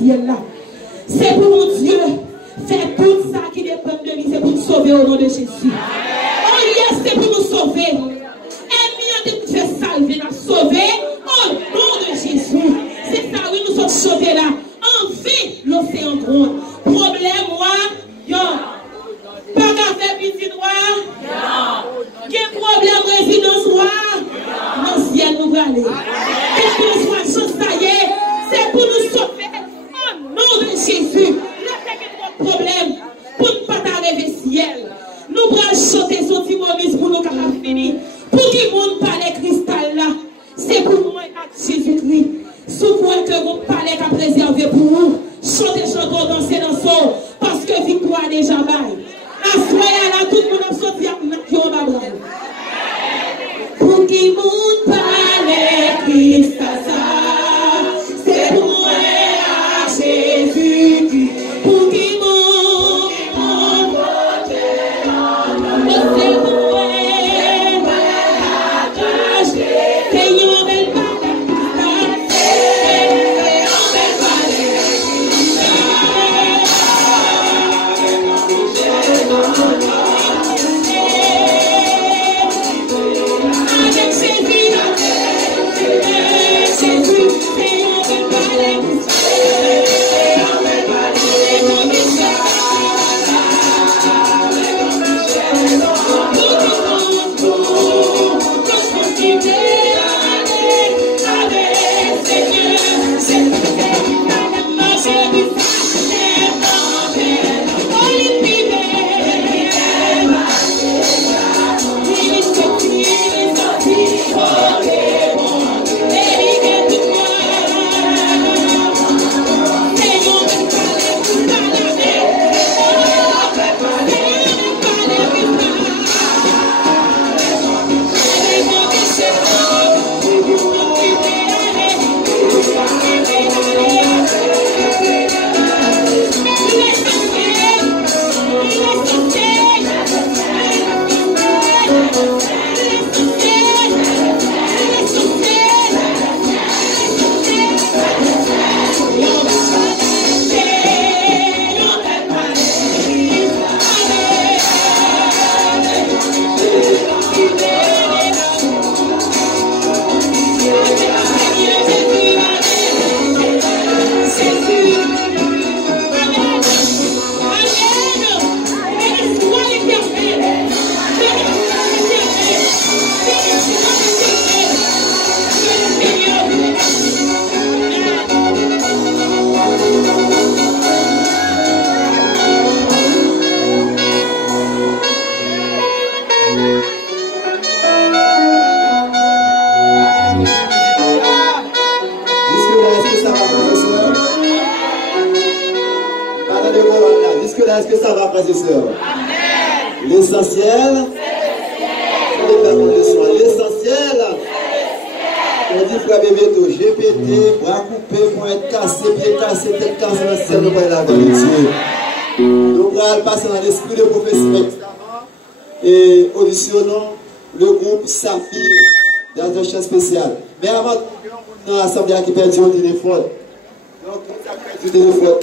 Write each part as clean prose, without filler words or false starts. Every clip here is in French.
ciel là. C'est pour mon Dieu faire tout ça qui dépend de lui, c'est pour nous sauver au nom de Jésus. Oh yes, c'est pour nous sauver. Et mieux de nous faire salver, nous sauver au nom de Jésus. C'est ça, oui, nous sommes sauvés là. Enfin, l'océan gronde. Problème, moi, yo. Pas qu'à faire petit droit. Quel problème, résidence, moi. Dans le ciel, nous allons aller. Quel que soit chose, ça y est, c'est pour nous sauver au nom de Jésus. Laissez problème pour ne pas t'arriver ciel. Nous allons chanter son timonis pour nous capables finir. Pour qui monde parle cristal là, c'est pour moi Jésus-Christ. Sous quoi que vous parlez qu'à préserver pour vous, chantez, chantons, dansez, dansons, parce que victoire déjà baille. À soyez là, tout le monde a sorti à la pour qui monde parle cristal ça, c'est pour moi Jésus-Christ. Pour qui monde c'est pour moi. Est-ce que ça va, frères et sœurs? L'essentiel, l'essentiel, on dit frère bébé, GPT, bras coupés, pour être cassé, pieds cassés, tête cassée, dans le ciel, nous allons la vérité. Nous allons passer dans l'esprit de prophétie et auditionnons le groupe Saphir dans un chant spécial. Mais avant, dans l'assemblée qui perdit au téléphone, donc, du téléphone.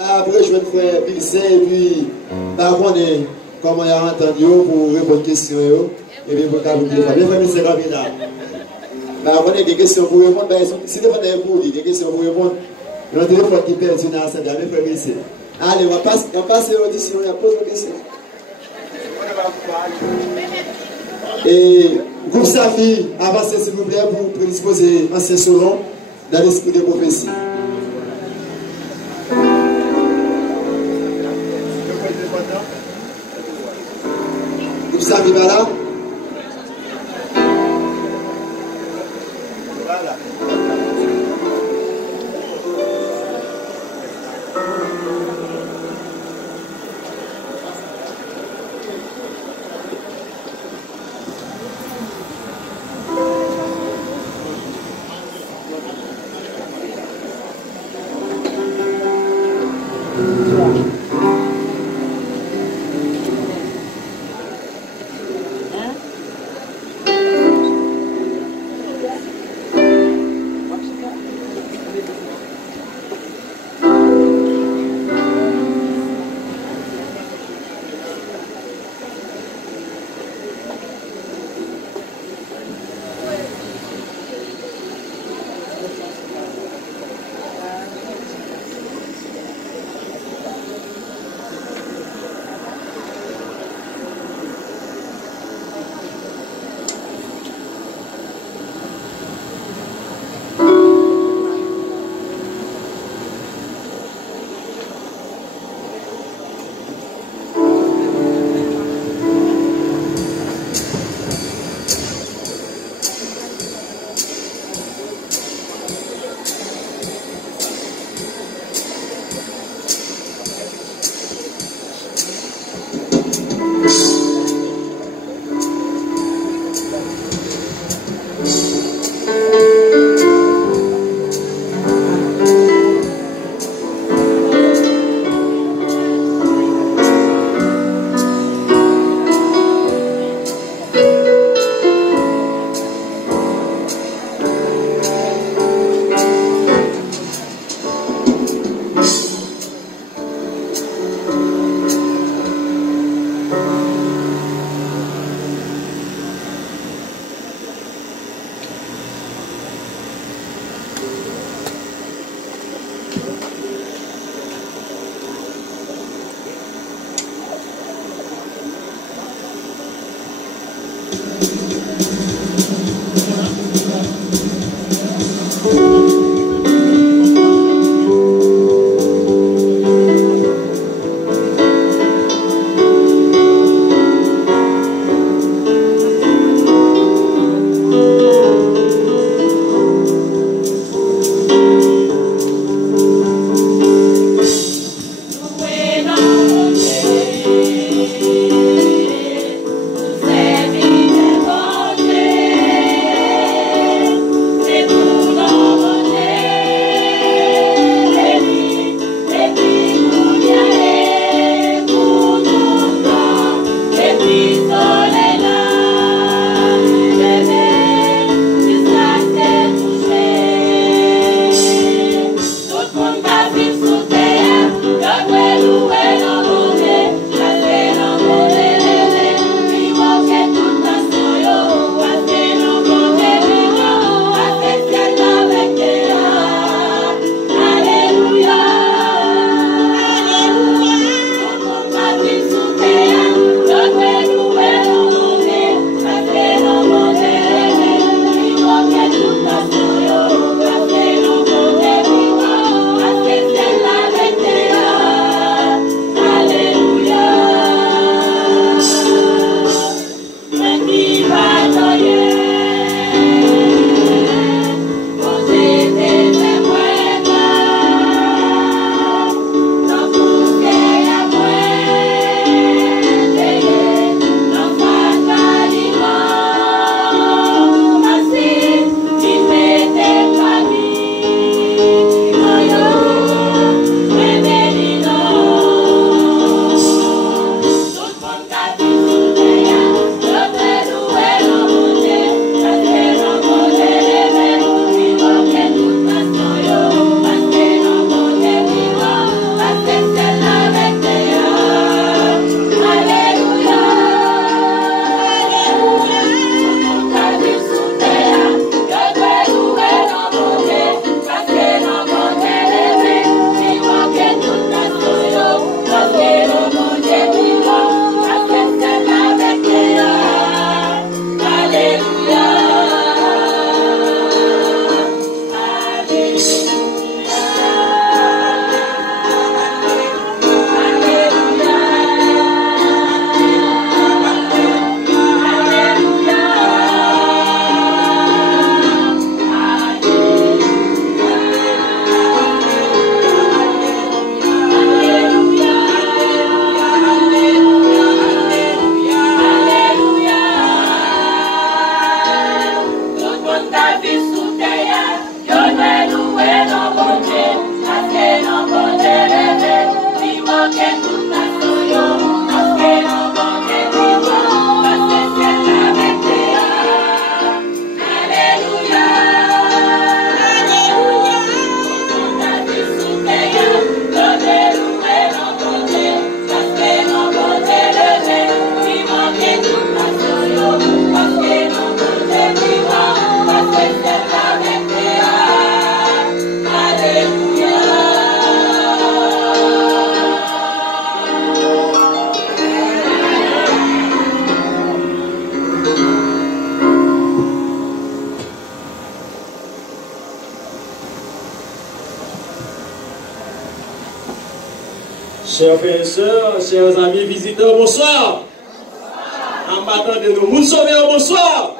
Après, je vais faire Pilsen et puis, comment il y a entendu pour répondre aux questions. Et puis, pour vous dire, bien fait, c'est rapide là. On a des questions pour répondre. Si vous avez des questions pour répondre, le téléphone qui perd une assemblée, bien fait Pilsen. Allez, on va passer l'audition, on va poser une question. Et, groupe Safi, avancez s'il vous plaît pour prédisposer un solon dans l'esprit de prophétie. Vous arrivez là? Voilà. Chers frères et sœurs, chers amis visiteurs, bonsoir. En battant de nous, vous sauvez au bonsoir.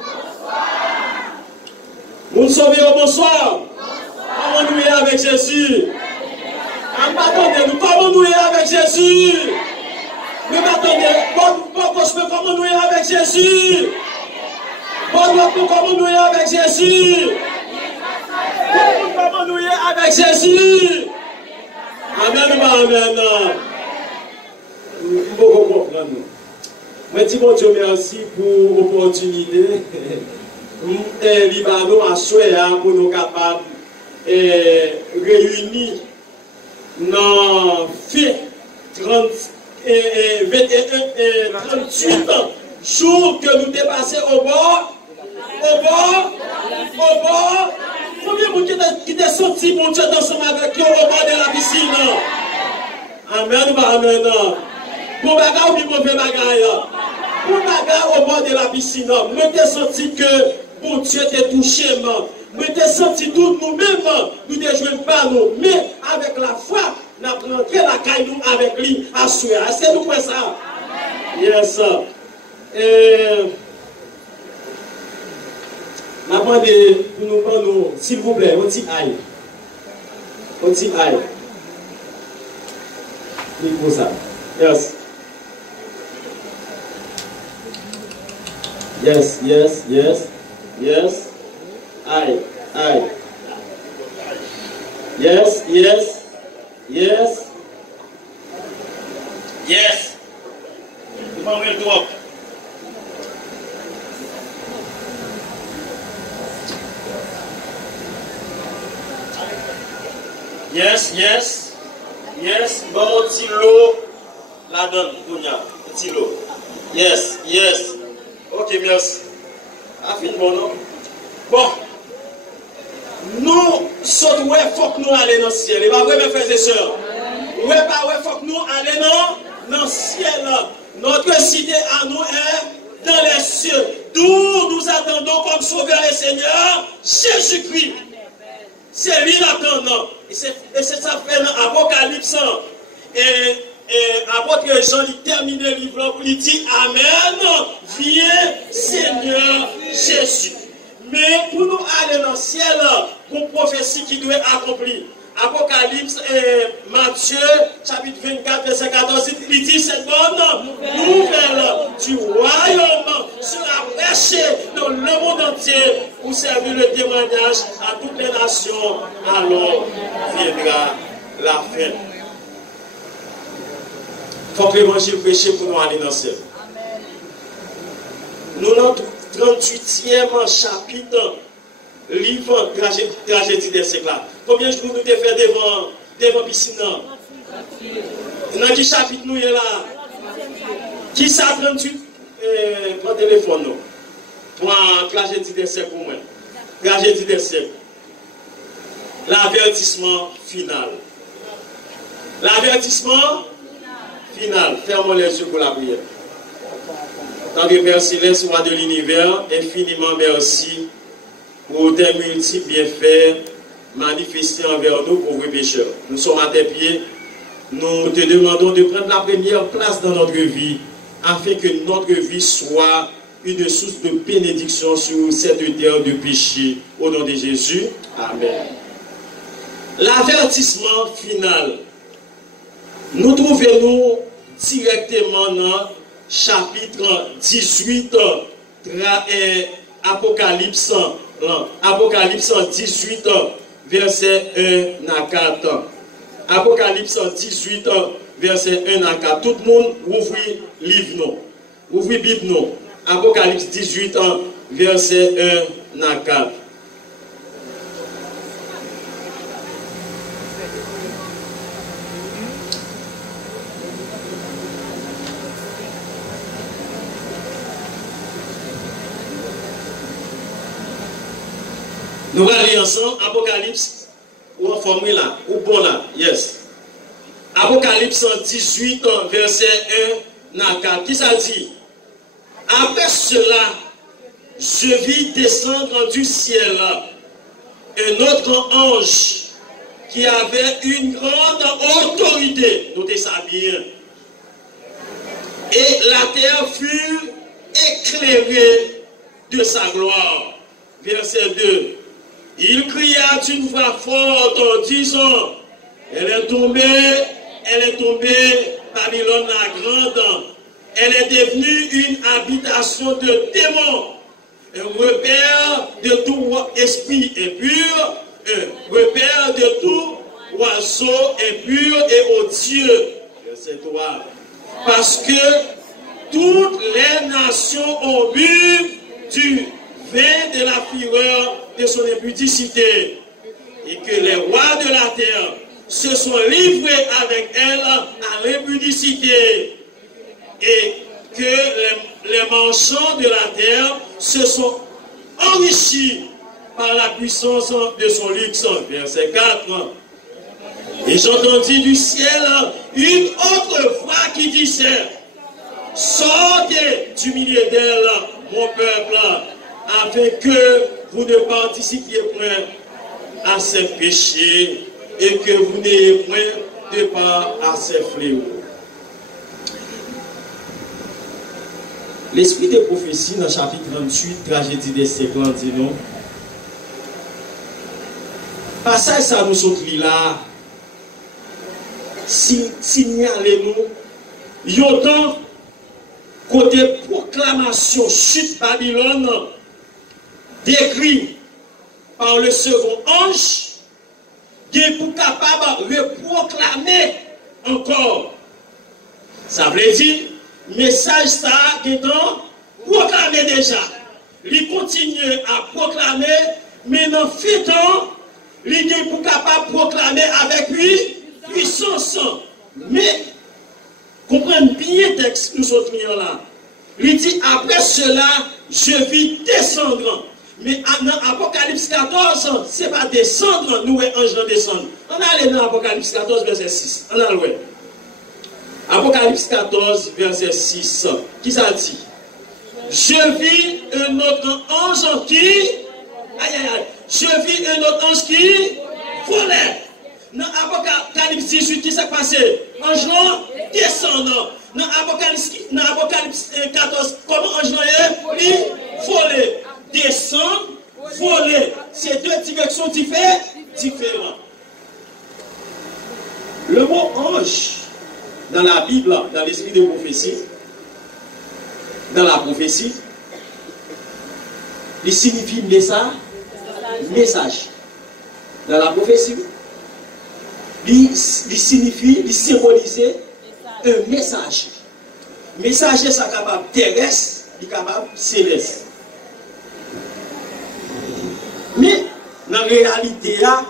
Vous sauvez au bonsoir. Comment nous y est avec Jésus? En battant de nous, comment nous y est avec Jésus? Nous battons de comment nous y est avec Jésus? Comment nous y est avec Jésus? Comment nous y est avec Jésus? Amen, amen. Vous pouvez comprendre. Je dis mon Dieu merci pour l'opportunité. Libanon a souhaité pour nous capables de réunir dans 38 jours que nous dépassons au bord. Combien de gens qui étaient sortis, mon Dieu, ensemble avec eux au bord de la piscine? Amen, amen. Pour bagarre ou bien mauvais bagarre? Pour bagarre au bord de la piscine, nous t'ai senti que mon Dieu t'a touché. Nous t'ai senti tout nous-mêmes, nous ne jouons pas nous. Mais avec la foi, nous avons rentré la caille nous avec lui à souhait. Est-ce que nous pouvons ça? Yes. Je demande pour nous prendre, s'il vous plaît, on dit aïe. On dit aïe. Oui, pour ça. Yes. Yes, yes, yes, yes. Aïe, aïe. Yes, yes, yes. Yes. Comment on le doit? Yes, yes, yes. Bon, petit lot, la donne, Kounia, petit lot. Yes, yes. Ok, merci. Affine bon, non? Bon. Nous, saute, ouais, faut que nous allions dans le ciel. Et pas vrai, mes frères et sœurs? Ouais, pas ouais, faut que nous allions dans le ciel. Notre cité à nous est dans les cieux. D'où nous attendons comme sauveur et Seigneur, Jésus-Christ. C'est lui l'attendant. Et c'est ça fait dans l'Apocalypse. Et apôtre Jean, il termine le livre pour lui dire Amen, viens Seigneur Jésus. Mais pour nous aller dans le ciel, pour prophétie qui doit être accomplie. Apocalypse et Matthieu, chapitre 24, verset 14, il dit cette bonne nouvelle du royaume sera prêchée dans le monde entier pour servir le témoignage à toutes les nations. Alors viendra la fin. Il faut que l'évangile prêche pour nous aller dans le ciel. Nous, notre 38e chapitre, livre tragédie des siècles. Combien de jours nous avons fait devant piscine? Dans quel chapitre nous sommes là? Qui ça 38? Prends le téléphone. Pour tragédie des siècles pour moi. Tragédie des siècles. L'avertissement final. L'avertissement final. Fermons les yeux pour la prière. Tant que Père Céleste, roi de l'univers, infiniment merci pour tes multiples bienfaits manifestés envers nous, pauvres pécheurs. Nous sommes à tes pieds. Nous te demandons de prendre la première place dans notre vie, afin que notre vie soit une source de bénédiction sur cette terre de péché. Au nom de Jésus. Amen. L'avertissement final. Nous trouvons directement dans chapitre 18, Apocalypse 18, verset 1 à 4. Apocalypse 18, verset 1 à 4. Tout le monde ouvre livre, non? Ouvre Bible, non? Apocalypse 18, verset 1 à 4. Nous allons lire ensemble Apocalypse, ou en formule là, ou bon là, yes. Apocalypse 18, verset 1 à 4. Qui ça dit? Après cela, je vis descendre du ciel un autre ange qui avait une grande autorité. Notez ça bien. Et la terre fut éclairée de sa gloire. Verset 2. Il cria d'une voix forte en disant, elle est tombée, Babylone la grande. Elle est devenue une habitation de démons, un repère de tout esprit impur, un repère de tout oiseau impur et odieux. Verset 3. Parce que toutes les nations ont bu du vin de la fureur de son impudicité, et que les rois de la terre se sont livrés avec elle à l'impudicité, et que les marchands de la terre se sont enrichis par la puissance de son luxe. Verset 4. Et j'entendis du ciel une autre voix qui disait, sortez du milieu d'elle, mon peuple, afin que vous ne participiez point à ses péchés et que vous n'ayez point de part à ses fléaux. L'esprit des prophéties dans le chapitre 28, tragédie des siècles, dit nous. Passage ça nous sommes là. Signalez-nous. Yotan, côté proclamation chute Babylone, décrit par le second ange, qui est pour capable de proclamer encore. Ça veut dire, message ça qui est proclamé déjà. Il continue à proclamer, mais dans le temps, il est pour capable de proclamer avec lui puissance. Mais, comprenez bien le texte que nous sommes là. Il dit, après cela, je vis descendre. Mais dans Apocalypse 14, ce n'est pas descendre, nous, ange descendre. On a allé dans Apocalypse 14, verset 6. On a allé. Apocalypse 14, verset 6. Qui ça dit? Je vis un autre ange qui. Je vis un autre ange qui volait. Dans Apocalypse 18, qui s'est passé? Ange descendant. Dans Apocalypse 14, comment ange est? Volé. Descendre, voler. C'est deux directions différentes. Le mot ange, dans la Bible, dans l'esprit de prophétie, dans la prophétie, il signifie message. Dans la prophétie, il signifie, il symbolise un message. Messager, c'est capable terrestre, il est capable céleste. Mais, dans la réalité, il y a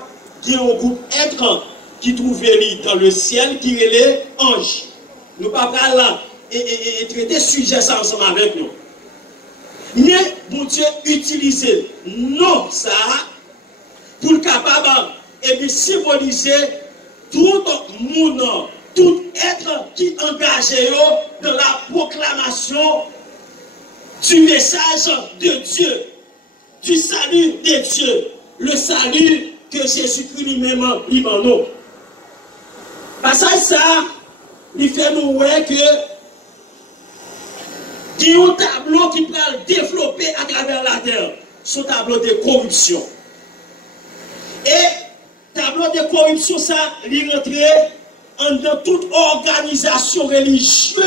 un groupe être qui trouve dans le ciel, qui est les anges. Nous ne pouvons pas là et traiter sujet ça ensemble avec nous. Mais, bon Dieu, utiliser non ça pour le capable et symboliser tout monde, tout être qui est engagé dans la proclamation du message de Dieu. Du salut de Dieu, le salut que Jésus-Christ lui-même lui m'a. Passage ça, il fait nous voir que il y a un tableau qui peut développer à travers la terre, ce tableau de corruption. Et tableau de corruption, ça, il rentre dans toute organisation religieuse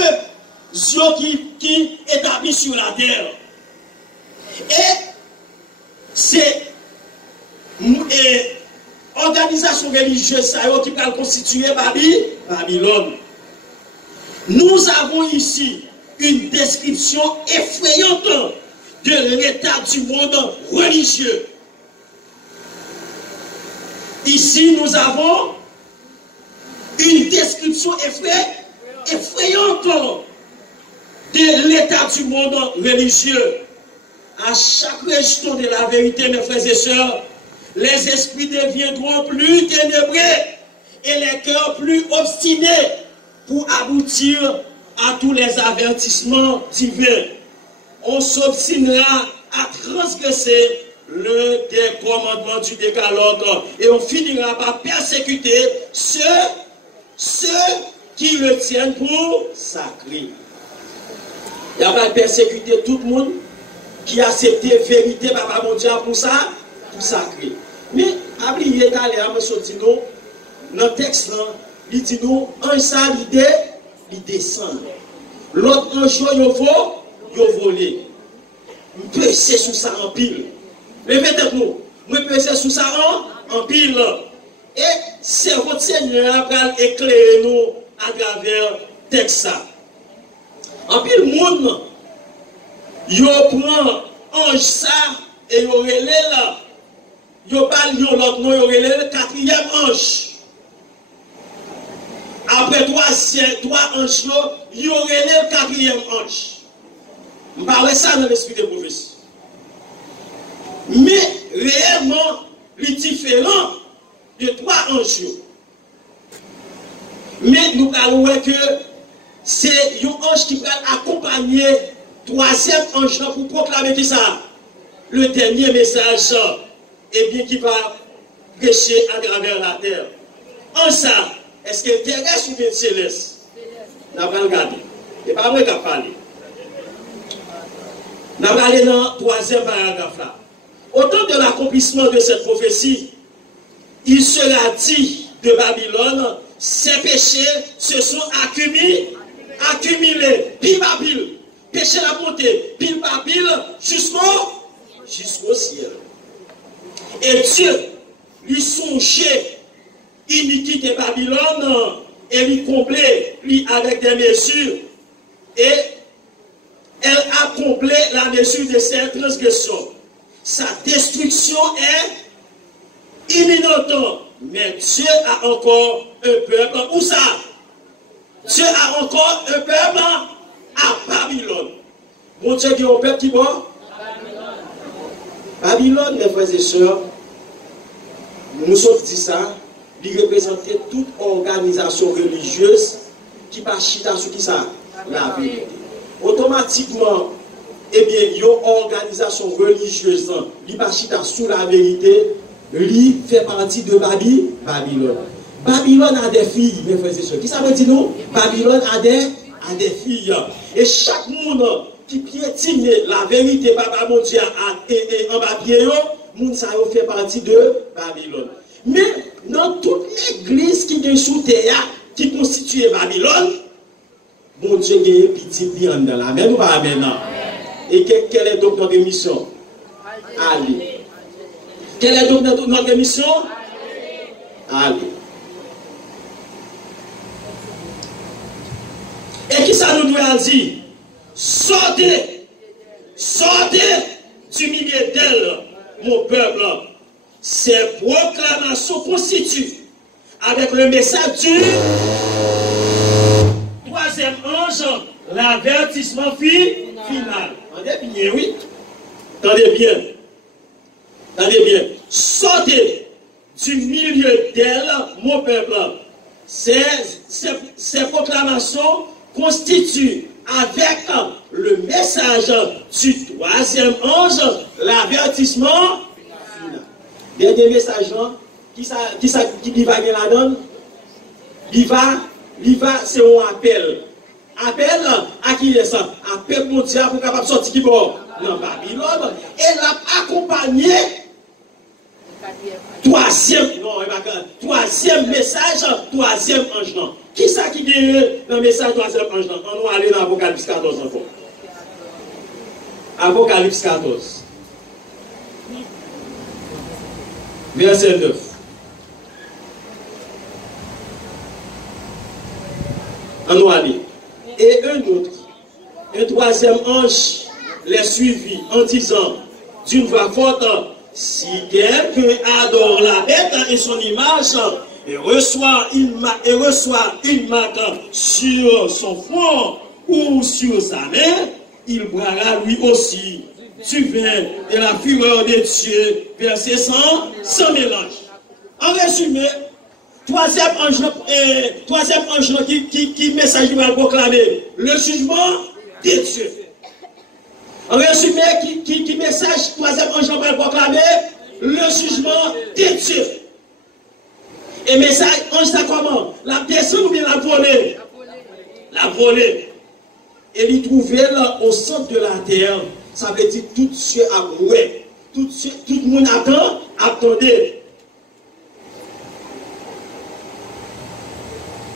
qui est établie sur la terre. Et c'est organisation religieuse qui peut constituer Babylone. Nous avons ici une description effrayante de l'état du monde religieux. Ici, nous avons une description effrayante de l'état du monde religieux. À chaque rejeton de la vérité, mes frères et sœurs, les esprits deviendront plus ténébreux et les cœurs plus obstinés pour aboutir à tous les avertissements divins. On s'obstinera à transgresser l'un des commandements du décalogue. Et on finira par persécuter ceux qui le tiennent pour sacré. Il va persécuter tout le monde qui a accepté la vérité, papa mon Dieu, pour ça, pour sacré. Mais, oubliez d'aller à M. Dino, dans le texte, il dit nous, un ça, l'idée, il descend. L'autre, un jour, il volé. On peut essayer sous ça en pile. Mais mettez-nous, on peut essayer sous ça en pile. Et c'est votre Seigneur qui va éclairer nous à travers le texte. En pile, monde, il prend ange ça et il relève là. Il parle de l'autre nom, il relève le quatrième ange. Après trois anges, il relève le quatrième ange. Je parle ça dans l'esprit de prophétie. Mais réellement, il est différent de trois anges. Mais nous parlons que c'est un ange qui va accompagner le troisième ange pour proclamer qui ça? Le dernier message, et bien qui va prêcher à travers la terre. En ça, est-ce que terrestre ou bien céleste? Nous allons regarder. Et pas moi qui parler. Nous allons aller dans le troisième paragraphe là. Au temps de l'accomplissement de cette prophétie, il sera dit de Babylone, ses péchés se sont accumulés, pile par pile, péché la montée, pile par pile, jusqu'au ciel. Et Dieu lui songeait iniquité Babylone et lui comblait lui avec des mesures et elle a comblé la mesure de ses transgressions. Sa destruction est imminente. Mais Dieu a encore un peuple. Où ça? Dieu a encore un peuple à Babylone. Mon Dieu, il y a un peuple qui va? Babylone, mes frères et sœurs, nous sommes dit ça, il représentait toute organisation religieuse qui va chita sur qui ça? La vérité. Automatiquement, eh bien, il y a une organisation religieuse qui va chita sur la vérité, lui fait partie de Babylone. Babylone a des filles, mes frères et sœurs. Qui ça veut dire nous? Babylone a des filles. Et chaque monde qui piétine la vérité, papa mon Dieu, en papier, monde ça fait partie de Babylone. Mais dans toute l'église qui est sous terre, qui constitue Babylone, mon Dieu, il y a un petit bien dans la main ou pas maintenant? Et quelle est donc notre mission? Allez. Quelle est donc notre mission? Allez. Et qui ça nous doit dire? Sortez du milieu d'elle, mon peuple. Ces proclamations constituent avec le message du troisième ange l'avertissement final. Entendez bien, oui? Entendez bien. Attendez bien, sortez du milieu d'elle, mon peuple. Ces proclamations constituent avec le message du troisième ange l'avertissement final. Dernier message, qui va gagner la donne? Il va, c'est un appel. Appel à qui est ça? Appel mondial pour capable sortir qui bord? Dans Babylone. Et l'a accompagné. Troisième message, troisième ange. Qui ça qui dit dans le message troisième ange? On va aller dans Apocalypse 14 encore. Apocalypse 14. Verset 9. On va aller. Et un troisième ange les suivit en disant d'une voix forte, si quelqu'un adore la bête et son image et reçoit une marque sur son front ou sur sa main, il boira lui aussi du vin de la fureur de Dieu, verset 100, sans mélange. En résumé, troisième ange qui message va proclamer le jugement de Dieu. En résumé, qui message, troisième ange va proclamer, le jugement de Dieu. Et message, ange ça comment? La descendre ou bien la voler? La voler. Et il trouvait là au centre de la terre. Ça veut dire tout ce à ouais. Tout le monde attend, attendez.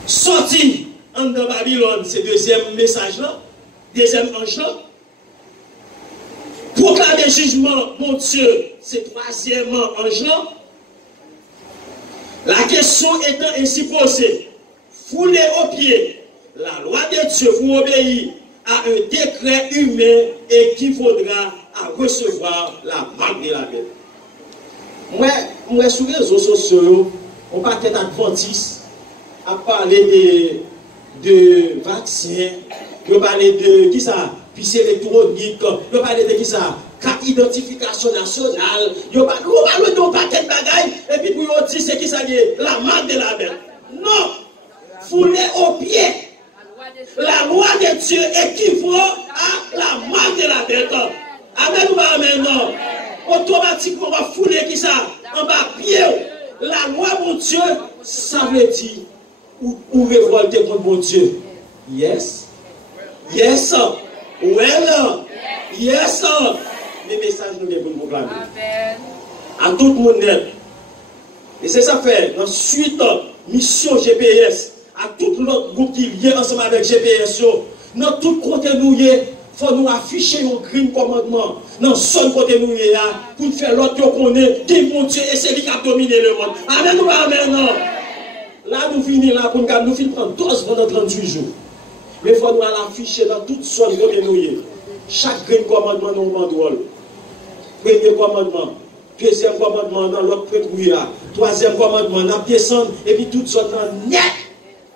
Sorti en de Babylone, c'est deuxième message là, deuxième ange là. Proclamer jugement, mon Dieu, c'est troisième ange là. La question étant ainsi posée, foulez aux pieds la loi de Dieu pour obéir à un décret humain et qui vaudra à recevoir la marque de la bête. Moi, sur les réseaux sociaux, on parle d'adventistes, à parler de vaccins, on parle de qui ça, puce électronique, on parle de qui ça, carte d'identification nationale, on parle de paquet de bagailles, et puis pour dire c'est qui ça lié, la marque de la bête. Non, foulez aux pieds. La loi de Dieu équivaut à la marque de la bête. Amen ou pas amen, non? Automatiquement, on va fouler qui ça? En bas, pied. La loi, mon Dieu, ça veut dire ou révolter contre mon Dieu. Yes. Yes. Well. Yes. Les messages nous viennent pour nous proclamer. À tout le monde. Et c'est ça fait. Ensuite, mission GPS. À tout l'autre groupe qui vient ensemble avec GPS, dans tout côté nous, il faut nous afficher un green commandement. Dans son côté nous, pour faire l'autre qu'on est, qui mon Dieu, et c'est lui qui a dominé le monde. Amen ou amen, non? Là, nous finissons là pour nous finir prendre 12 pendant 38 jours. Mais il faut nous l'afficher dans toute zone côté nous. Chaque green commandement nous banderole. Premier commandement. Deuxième commandement dans l'autre prétouille. Troisième commandement, dans descendre et puis toute zone net.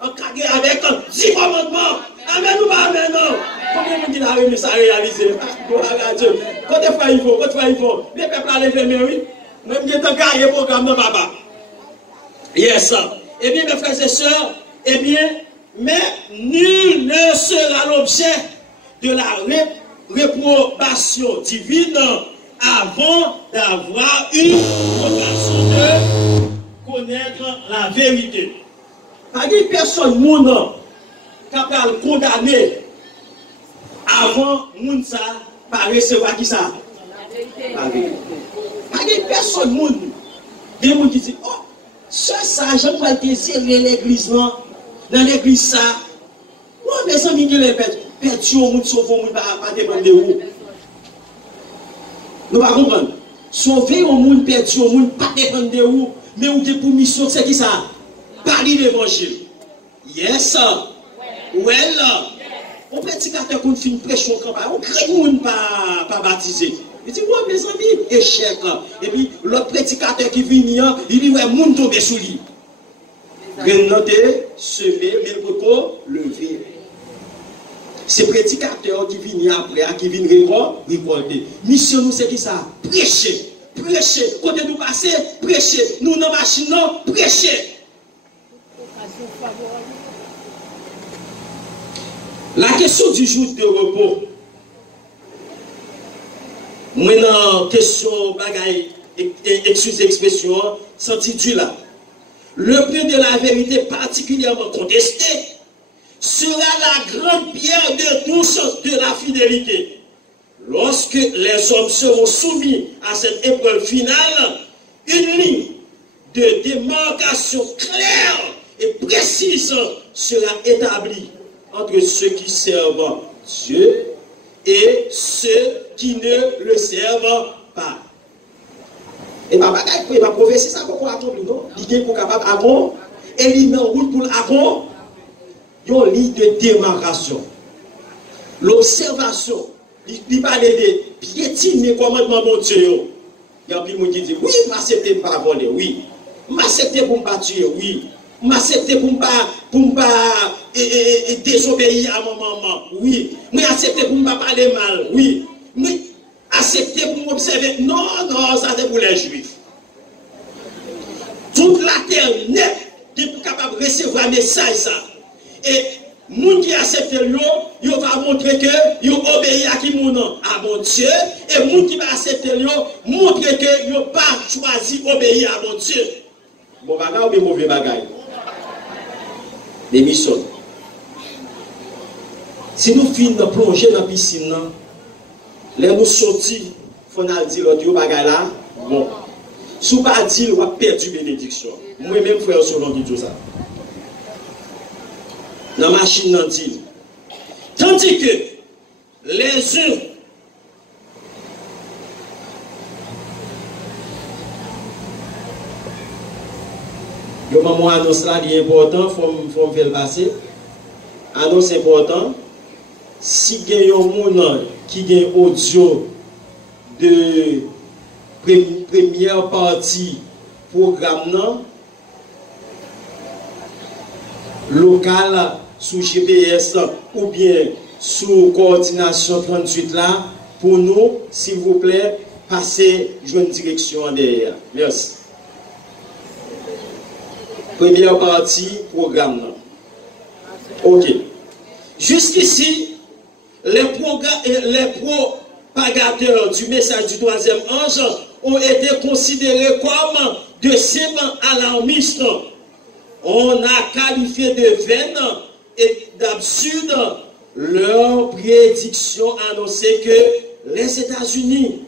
Encadré avec 10 commandements. Amen ou pas amen, non? Combien de gens ont réussi ça à réaliser? Quand il faut. Les peuples à l'infirmerie, même si tu as un programme de papa. Yes. Eh bien, mes frères et sœurs, eh bien, mais nul ne sera l'objet de la réprobation divine avant d'avoir eu l'occasion de connaître la vérité. Pas de personne moun capable de condamner avant moun ça par recevoir qui ça? La vérité. Pas de personne moun. Des moun qui dit oh ça je dois désirer l'église là dans l'église ça. Moi mes amis qui les pètent moun sauver moun pas dépendre de où. Nous pas comprendre. Sauver un moun perdu moun pas dépendre de où mais ou de pour mission c'est qui ça? Parler l'évangile. Yes. Well. On prédicateur qu'on fait une prêche au campagne, on crée monde pas baptisé. Il dit, ouais, mes amis, échec. Et puis, l'autre prédicateur qui vient, il dit, ouais, monde tombe sous lui. Noter, semer, mais le coco, lever. C'est prédicateur qui vient après, qui vient récolter. Mission, nous, c'est qui ça? Prêcher. Prêcher. Côté nous passer, prêcher. Nous, dans la machine, non, prêcher. La question du jour de repos. Maintenant, question bagaille, excuse expression, s'intitule là. Le prix de la vérité particulièrement contesté sera la grande pierre de touche de la fidélité. Lorsque les hommes seront soumis à cette épreuve finale, une ligne de démarcation claire et précise sera établie entre ceux qui servent Dieu et ceux qui ne le servent pas. Et ma bagaille pour ma prophétie ça pour accomplir non, il est pour capable avant et il met en route pour avant. Il y a une ligne de démarcation. L'observation, il parle de piétiner commandement mon Dieu. Il y a des gens qui disent oui, m'accepter pour ne pas voler, oui. M'accepter pour ne pas tuer, oui. M'accepter pour ne pas désobéir à mon maman, oui. M'accepter pour ne pas parler mal, oui. Accepter pour m'observer. Non, ça c'est pour les juifs. Toute la terre nette qui est capable de recevoir un message ça. Et les gens qui acceptent, ils vont montrer que ils obéissent à qui moun. à mon Dieu, et moun qui va accepter yo, montre que yo pas choisi obéir à mon Dieu. Bon bagay ou bien mauvais bagay? Démission. Si nous finissons de plonger dans la piscine, les nous sortis, il faut dire l'autre bagay là, bon. Si vous ne pas dire, vous avez perdu bénédiction. Moi-même, frère, selon dit tout ça. Dans la machine, non dit. Tandis que les uns le moment annonce là, il est important, il faut me faire le passer. Annonce important. Si il y a un monde qui a un audio de première partie programme local sous GPS ou bien sous coordination 38 là, pour nous, s'il vous plaît, passez une direction derrière. Merci. Première partie programme. Ok. Jusqu'ici, les propagateurs du message du troisième ange ont été considérés comme de séments alarmistes. On a qualifié de vaines et d'absurdes leur prédiction annonçait que les États-Unis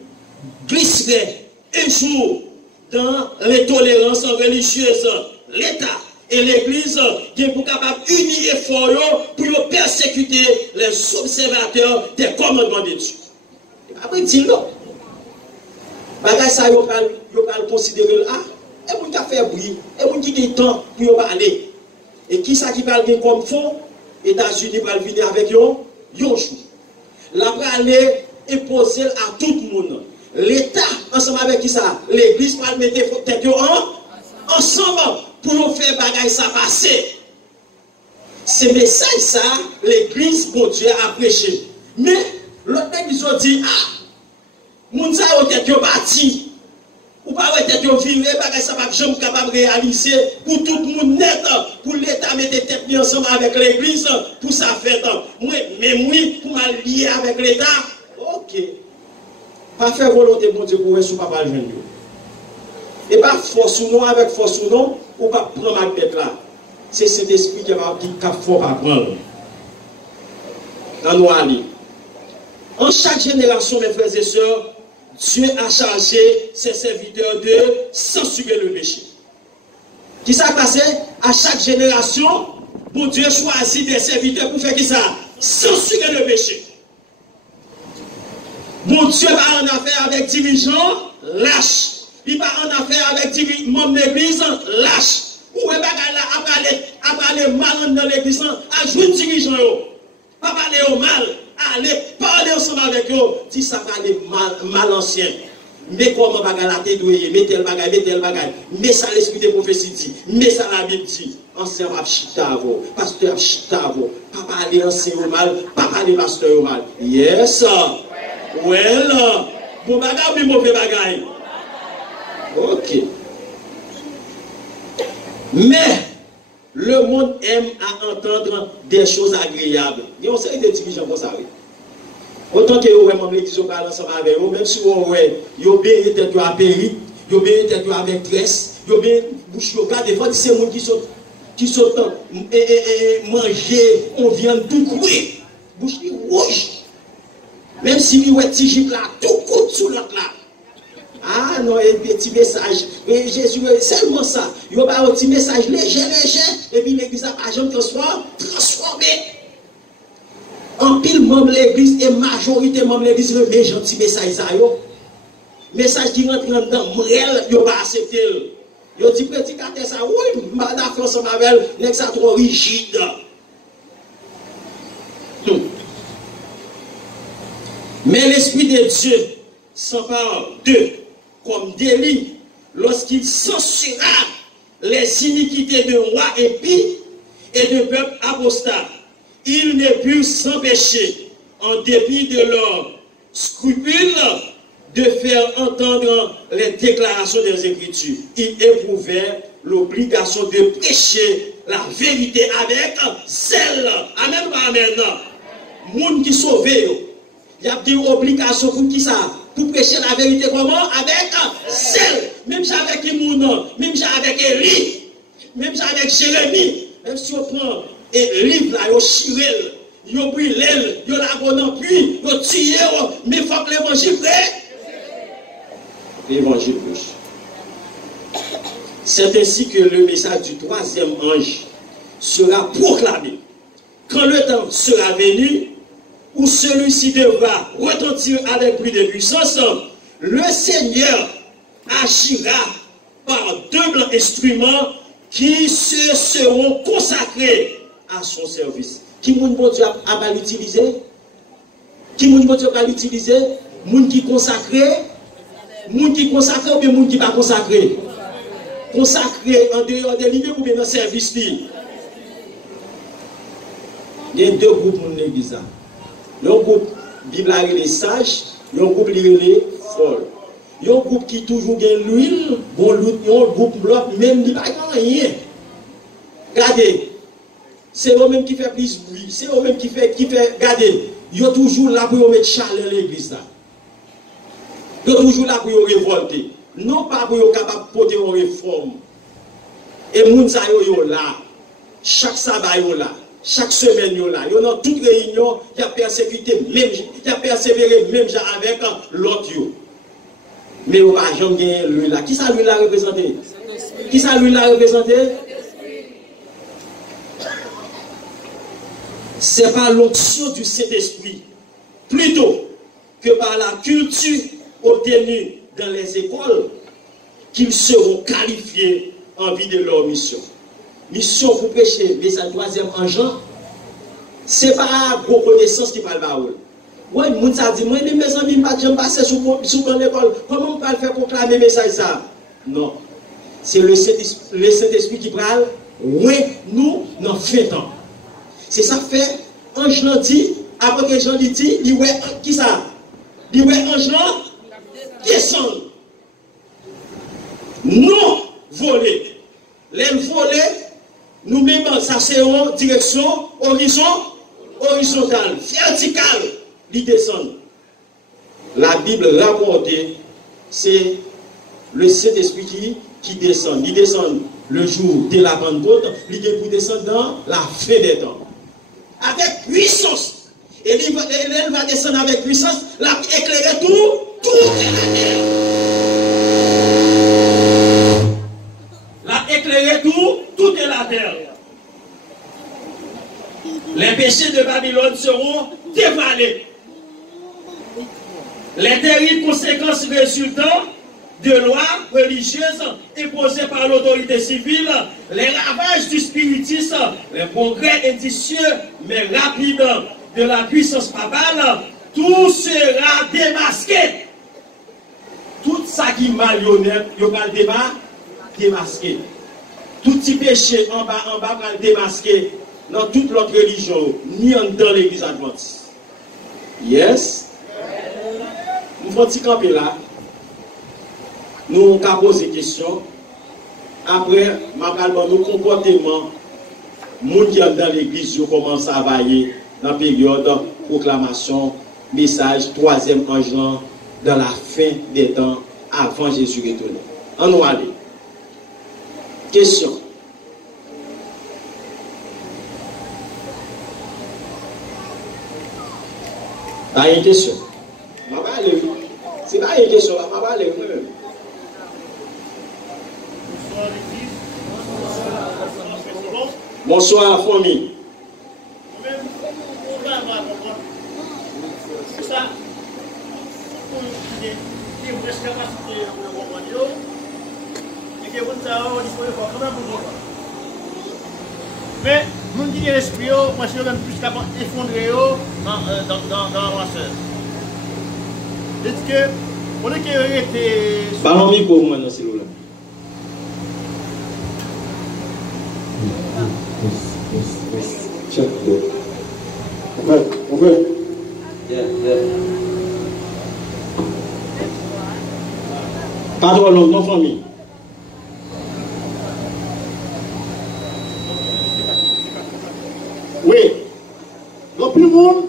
glisseraient un jour dans l'intolérance religieuse. L'État et l'Église qui sont capables d'unir efforts pour persécuter les observateurs des commandements de Dieu. Après, dit non. Bagay ça, ils vont considérer, et vous qui a fait bruit, et vous qui a temps pour parler. Et qui ça qui parle comme fond, États-Unis vont venir avec eux, yon jour. La va aller imposer à tout le monde. L'État, ensemble avec qui ça, l'Église va mettre tête ensemble pour faire bagay ça passer. Ce message ça, l'Église, bon Dieu, a prêché. Mais, l'autre ils ont dit, moun sa yo tête yo bâti. Ou pas ouais tête yo viré, bagay ça pas jamais capable de réaliser pour tout le monde net, pour l'État mettre tête ensemble avec l'Église, pour ça faire. Moi, même oui, pour m'allier avec l'État, ok. Pas faire volonté bon Dieu pour sous papa jeune. Et pas force ou non avec force ou non, ou pas prendre ma tête là. C'est cet esprit qui va faut pas prendre. Dans nous aller. En chaque génération, mes frères et sœurs, Dieu a chargé ses serviteurs de censurer le péché. Qui s'est passé? À chaque génération, pour Dieu choisit des serviteurs pour faire qui ça? Censurer le péché. Bon Dieu va en affaire avec dirigeants lâches. Il va en affaire avec membres de l'église lâches. Ou est après aller mal dans l'église, à jouer dirigeant. Pas parler au mal. Allez parler ensemble avec eux, si ça va aller mal ancien. Mais comment bagay la tête doué, mettez le bagay, mais ça l'esprit de prophétie dit, mais ça la Bible dit, ancien va chita vous, pasteur chita vous, pas parler ancien au mal, pas parler pasteur au mal. Yes, well, bon bagay ou mauvais bagay. Ok. Mais le monde aime à entendre des choses agréables. Il y a aussi des dirigeants comme ça. Autant que vous avez l'église au parle ensemble avec vous, même si vous avez bien été à péri, vous avez bien été avec tresse, vous avez bien bouche locale, des fois c'est les gens qui sont manger, on vient tout courir. Bouche rouge. Même si vous avez petit gip là, tout court sous l'autre là. Ah non, un petit message. Et Jésus, seulement ça. Il y a un petit message léger, et puis l'église a jamais transformé. En pile membre de l'église et majorité membre de l'église remet gentil message ça yo. Message qui rentre dans réel, yo pas accepter. Yo dit prédicateur ça, oui, m'a d'accord ensemble avec nek ça trop rigide. Mais l'esprit de Dieu s'empare d'eux comme délit lorsqu'il censurera les iniquités de rois épis et de peuples apostats. Ils ne purent s'empêcher, en dépit de leurs scrupules, de faire entendre les déclarations des Écritures. Ils éprouvèrent l'obligation de prêcher la vérité avec zèle. Amen ou amen. Moun qui sauvé, Il y a des obligations pour qui ça? Pour prêcher la vérité comment? Avec zèle. Même avec Imoun, même avec Élie, même avec Jérémie. Même si on prend et livre là, on chirel, on brûle, on la bonne puis, on tue, mais il faut que l'évangile prêche. L'évangile prêche. C'est ainsi que le message du troisième ange sera proclamé. Quand le temps sera venu, où celui-ci devra retentir avec plus de puissance, le Seigneur agira par deux blancs instruments qui se seront consacrés à son service. Qui moun bon Dieu a pas l'utiliser? Qui moun bon Dieu a pas l'utiliser? Moun qui consacré? Moun qui consacré ou bien moun qui pas consacré? Consacré en dehors des limites ou bien dans le service. Il y a deux groupes dans l'église. Il y a un groupe Bible les sages, il y a un groupe les folles. Il y a un groupe qui toujours gagne l'huile, bon il y a un groupe blanc, même il n'y a rien. Regardez, c'est eux-mêmes qui fait plus bruit, c'est eux-mêmes qui fait, regardez, il y a toujours là pour mettre chaleur l'église. Il y a toujours là pour révolter. Non pas pour être capable de porter une réforme. Et les gens sont là. Chaque sabbat, ils sont là. Chaque semaine, ils sont là. Ils sont dans toute réunion, ils ont persécuté, même, ils ont persévéré même avec l'autre. Mais ils n'ont pas jamais lui là. Qui ça lui l'a représenté? Qui ça lui l'a représenté? Ce n'est pas l'onction du Saint-Esprit. Plutôt que par la culture obtenue dans les écoles, qu'ils seront qualifiés en vue de leur mission. Mission pour prêcher, mais sa troisième engin, ce n'est pas vos connaissances qui parlent de vous. Oui, les gens disent, moi, mes amis, je ne passe pas sur l'école. Comment on peut faire proclamer le message ça? Non. C'est le Saint-Esprit qui parle. Oui, nous, nous faisons. C'est ça fait, ange dit, après que Jean dit, il ouais, qui ça? Il ouais, ange descend. Non voler. Les voler, nous-mêmes, ça c'est en direction horizontale, verticale, ils descendent. La Bible rapportée, c'est le Saint-Esprit qui descend. Il descend le jour de la Pentecôte, il pour descendre dans la fin des temps. Avec puissance. Et il va descendre avec puissance, la éclairer tout la terre. La éclairer toute la terre. Les péchés de Babylone seront dévalés. Les terribles conséquences résultant de lois religieuses imposées par l'autorité civile, les ravages du spiritisme, les progrès indicieux mais rapides de la puissance papale, tout sera démasqué. Tout ça qui est marionnette, il va le démasquer. Tout petit péché en bas va le démasquer dans toute l'autre religion, ni dans l'église adventiste. Yes? Nous allons camper là. Nous allons poser des questions. Après, nos comportements, les gens qui sont dans l'église commencent à travailler dans la période de proclamation, message, troisième ange dans la fin des temps avant Jésus retourné. On va aller. Question. Pas une question. Je vais aller. C'est pas une question, je vais aller moi-même. Bonsoir, famille. Mais, mon qui est l'esprit, moi je suis même plus capable d'effondrer dans la soeur. Est-ce que, on est qu'il était. Ballon micro, moi, dans ce là. Check. On veut. Pas trop long, non, famille. Oui. Donc, tout le monde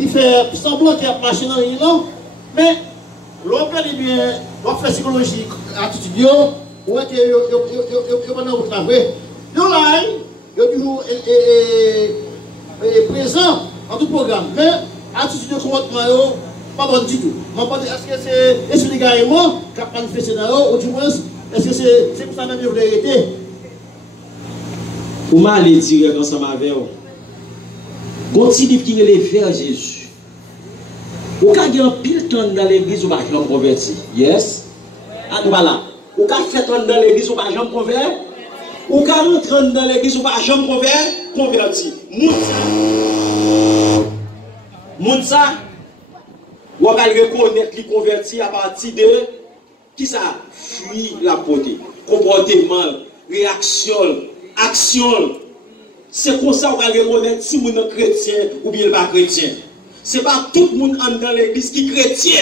qui fait semblant qu'il y a marché dans les non, mais l'on regarde bien, l'on fait psychologie, attitude, ou est-ce que vous avez un travail. Yo là, yo toujours présent en tout programme, mais attitude de comportement, pas bon du tout. Est-ce que c'est l'esprit d'égarement qui a manifesté dans eux, ou du moins, est-ce que c'est pour ça même que vous l'avez été? Pour m'aller dire ensemble avec vous, continue qui est les vers Jésus. Ou quand il y a un pile temps dans l'église, ou pas jamais converti. Yes? Voilà. Ou quand fait temps dans l'église, ou pas jamais converti. Ou quand rentre dans l'église, ou pas jamais converti. Mounsa, ou va reconnaître qui converti à partir de qui ça fuit la beauté, comportement, réaction, action. C'est comme ça qu'on va reconnaître si vous êtes chrétien ou bien pas chrétien. C'est pas tout le monde dans l'église qui est chrétien.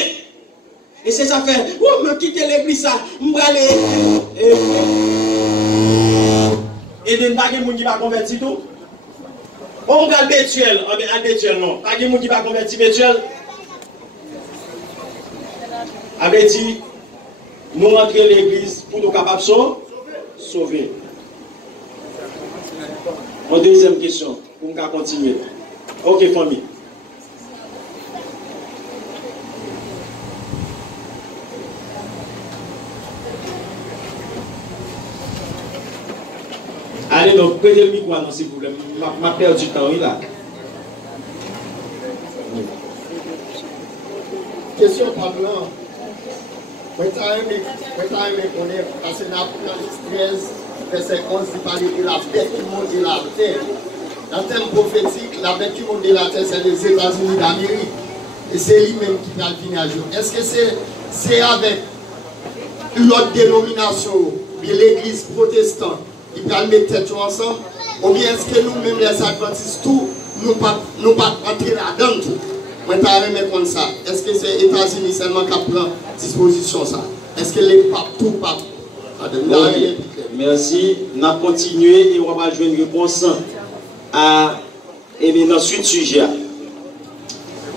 Et c'est ça fait, oh, me quitter l'église, ça, je vais aller. Et de ne pas de monde qui va convertir tout. On regarde Bétuel, non. Pas de monde qui va convertir Bétuel. Avait dit, nous rentrons l'église pour nous capables de sauver. En deuxième question, pour nous continuer. Ok, famille. Allez, donc, prenez le micro, s'il vous plaît. Ma perdu du temps, oui, là. Question par blanc. Quand on est passé dans l'Apocalypse 13, verset 11, il parle de la bête du monde de la terre. Dans le thème prophétique, la bête du monde de la terre, c'est les États-Unis d'Amérique. Et c'est lui-même qui va venir à jour. Est-ce que c'est avec l'autre dénomination, bien l'église protestante, qui va mettre tête ensemble, ou bien est-ce que nous-mêmes, les Adventistes, tout, nous pas entrer là-dedans tout? Moi, je vais comme ça. Est-ce que c'est les États-Unis seulement qui prennent disposition ça? Est-ce que les papes, tout pape? Merci. On a continué et on va jouer une réponse à dans ce sujet.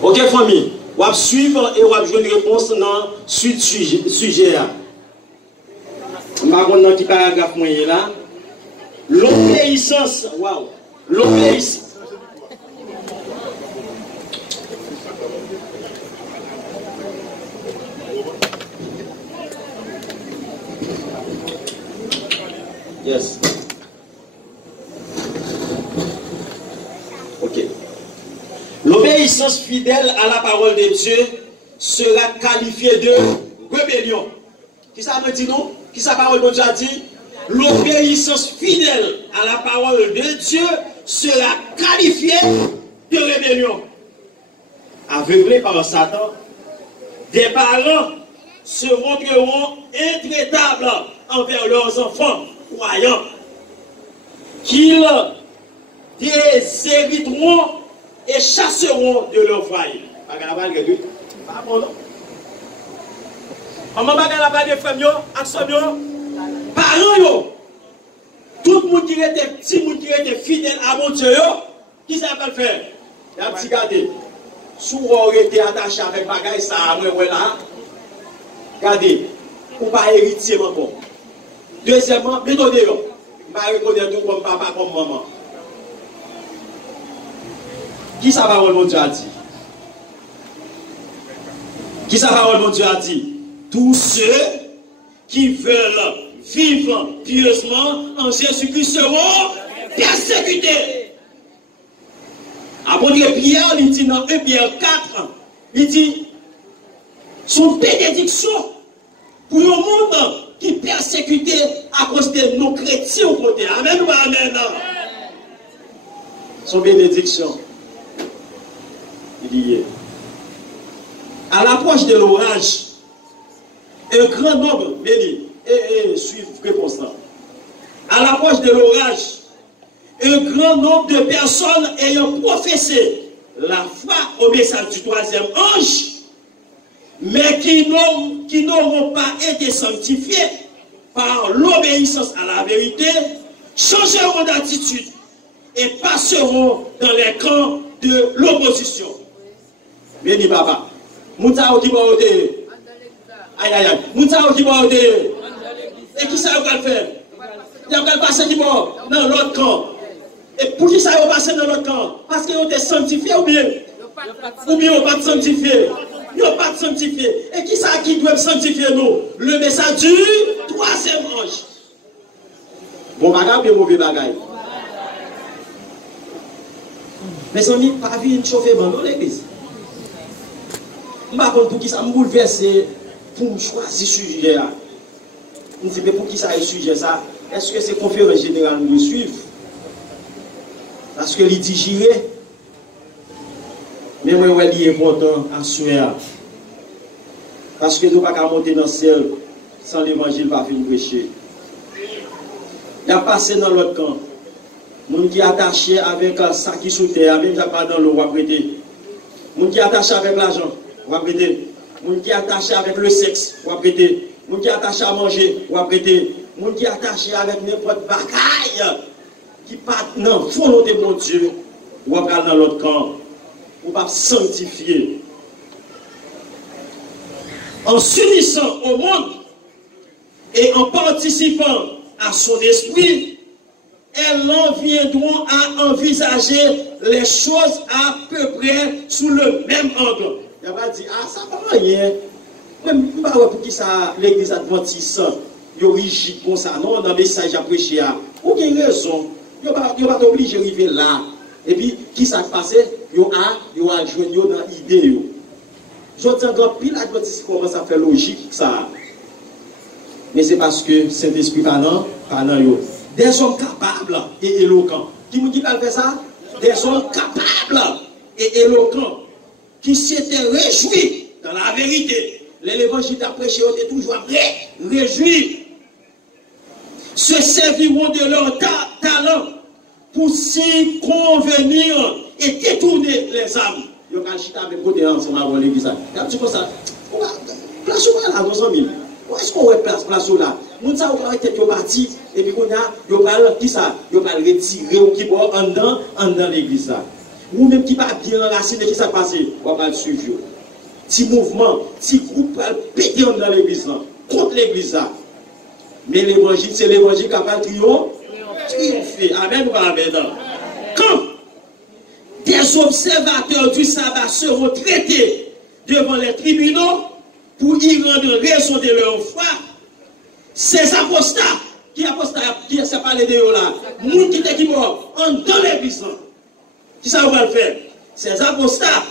Ok, famille. On va suivre et on va jouer une réponse dans ce sujet. On va voir dans quel paragraphe là. L'obéissance. Waouh. L'obéissance. Yes. Ok. L'obéissance fidèle à la parole de Dieu sera qualifiée de rébellion. Qui ça veut dire non? Qui ça parole de Dieu a dit? L'obéissance fidèle à la parole de Dieu sera qualifiée de rébellion. Aveuglés par Satan, des parents se montreront intraitables envers leurs enfants croyants, qu'ils déshériteront et chasseront de leur foyer. Pas bon, non? Comment bagarre de femmes, parents, tout le monde qui était petit, monde qui était fidèle à mon Dieu, qui ça va faire? Il y a un petit gardé. Si vous aurez été attaché avec bagaille, ça a là. Regardez, ou pas héritier encore. Deuxièmement, méthode, je vais reconnaître tout comme papa, comme maman. Qui ça parole mon Dieu a dit? Qui ça parole mon Dieu a dit? Tous ceux qui veulent vivre pieusement en Jésus-Christ seront persécutés. Apôtre Pierre, il dit dans 1 Pierre 4, il dit, son bénédiction pour le monde qui persécuté à cause de nos chrétiens au côté. Amen ou amen? Son bénédiction. Il dit, à l'approche de l'orage, un grand nombre, suivez réponse là. À l'approche de l'orage, un grand nombre de personnes ayant professé la foi au message du troisième ange, mais qui n'auront pas été sanctifiés par l'obéissance à la vérité, changeront d'attitude et passeront dans les camps de l'opposition. Béni papa. Mounsa qui va ôter. Aïe aïe aïe. Mounsa qui va ôter. Et qui ça va faire? Il va passer qui va dans l'autre camp. Et pour qui ça va passer dans l'autre camp? Parce qu'ils ont été sanctifiés ou bien? Ou bien on va pas sanctifier. Ils n'ont pas sanctifié. Et qui ça qui doit sanctifier nous? Le message du troisième ange. Bon bagage ou bien mauvais bagage? Mes amis, pas vu une chauffer dans l'église. Je ne sais pas pour qui ça me bouleverse pour choisir ce sujet. Je ne sais pas pour qui ça est sujet ça. Est-ce que c'est conférence générale nous suivre? Parce que il dit j'irai. Mais moi, il est important à souhaiter. Parce que nous ne pouvons pas monter dans le ciel sans l'évangile pas finir prêcher. Il a passé dans l'autre camp. Moun qui est attaché avec ça qui sous terre, même pas dans l'eau, on va prêter. Moun qui est attaché avec l'argent, on va prêter. Moun qui est attaché avec le sexe, on va prêter. Moun qui est attaché à manger, on va prêter. Moun qui est attaché avec n'importe bagaille qui part dans la volonté de mon Dieu, on va prendre dans l'autre camp. On va sanctifier. En s'unissant au monde et en participant à son esprit, elles en viendront à envisager les choses à peu près sous le même angle. Il va dire, ah, ça va rien. Même pour qui ça, l'église adventiste, il est rigide comme ça, non, dans le message à prêcher. Ou bien raison, il ne va pas obligé d'arriver là. Et puis, qui ça passe? Il a joué dans l'idée. Je dis que pile adventiste commence à faire logique ça. Mais c'est parce que Saint-Esprit pas non. Des hommes capables et éloquents. Qui me dit pas faire ça? Des hommes capables et éloquents qui s'étaient réjouis dans la vérité. L'évangile a prêché était toujours après réjouis. Se serviront de leur talent pour s'y convenir et détourner les âmes. Il y a un chita avec côté ensemble avant l'église. Il y a un petit peu ça. Place où là, nos amis? Où est-ce qu'on va place là? Nous savons qu'on va être parti et puis qu'on a, il va qui ça? Il va retirer ou qui va en dans l'église là. Ou même qui va bien enraciné, qui ça passe? On va le suivre. Petit mouvement, petit groupe va péter dans l'église là, contre l'église là. Mais l'évangile, c'est l'évangile qui va triompher. Amen ou pas amen? Quand des observateurs du sabbat seront traités devant les tribunaux pour y rendre raison de leur foi, ces apostats, qui s'est parlé de eux là, moun qui étaient mort, en dans l'église, qui ça va le faire? Ces apostats,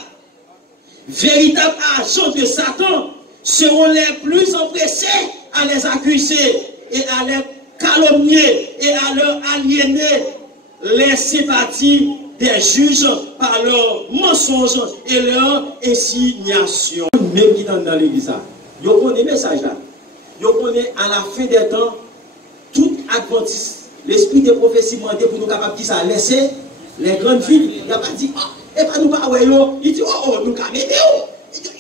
véritables agents de Satan, seront les plus empressés à les accuser et à les calomnier et à leur aliéner les sympathies des juges par leurs mensonges et leurs insignations. Même qui dans l'église, vous connaissez le message là. Vous connaissez à la fin des temps, tout adventiste, l'esprit de prophétie demandé pour nous capables de ça, laisser les grandes villes. Il n'a pas dit, et pas nous pas, il dit, nous camédéons.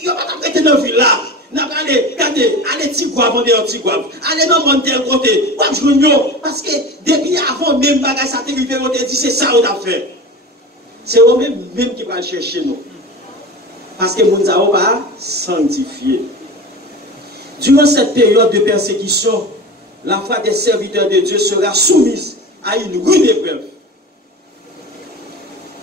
Il n'a pas prêté dans la ville là. N'a pas allez Tigouave, allez dans mon tel côté. Parce que depuis avant même bagage ça t'arrive, on te dit c'est ça on a fait. C'est eux-mêmes qui vont chercher nous. Parce que nous n'avons pas sanctifié. Durant cette période de persécution, la foi des serviteurs de Dieu sera soumise à une rude épreuve.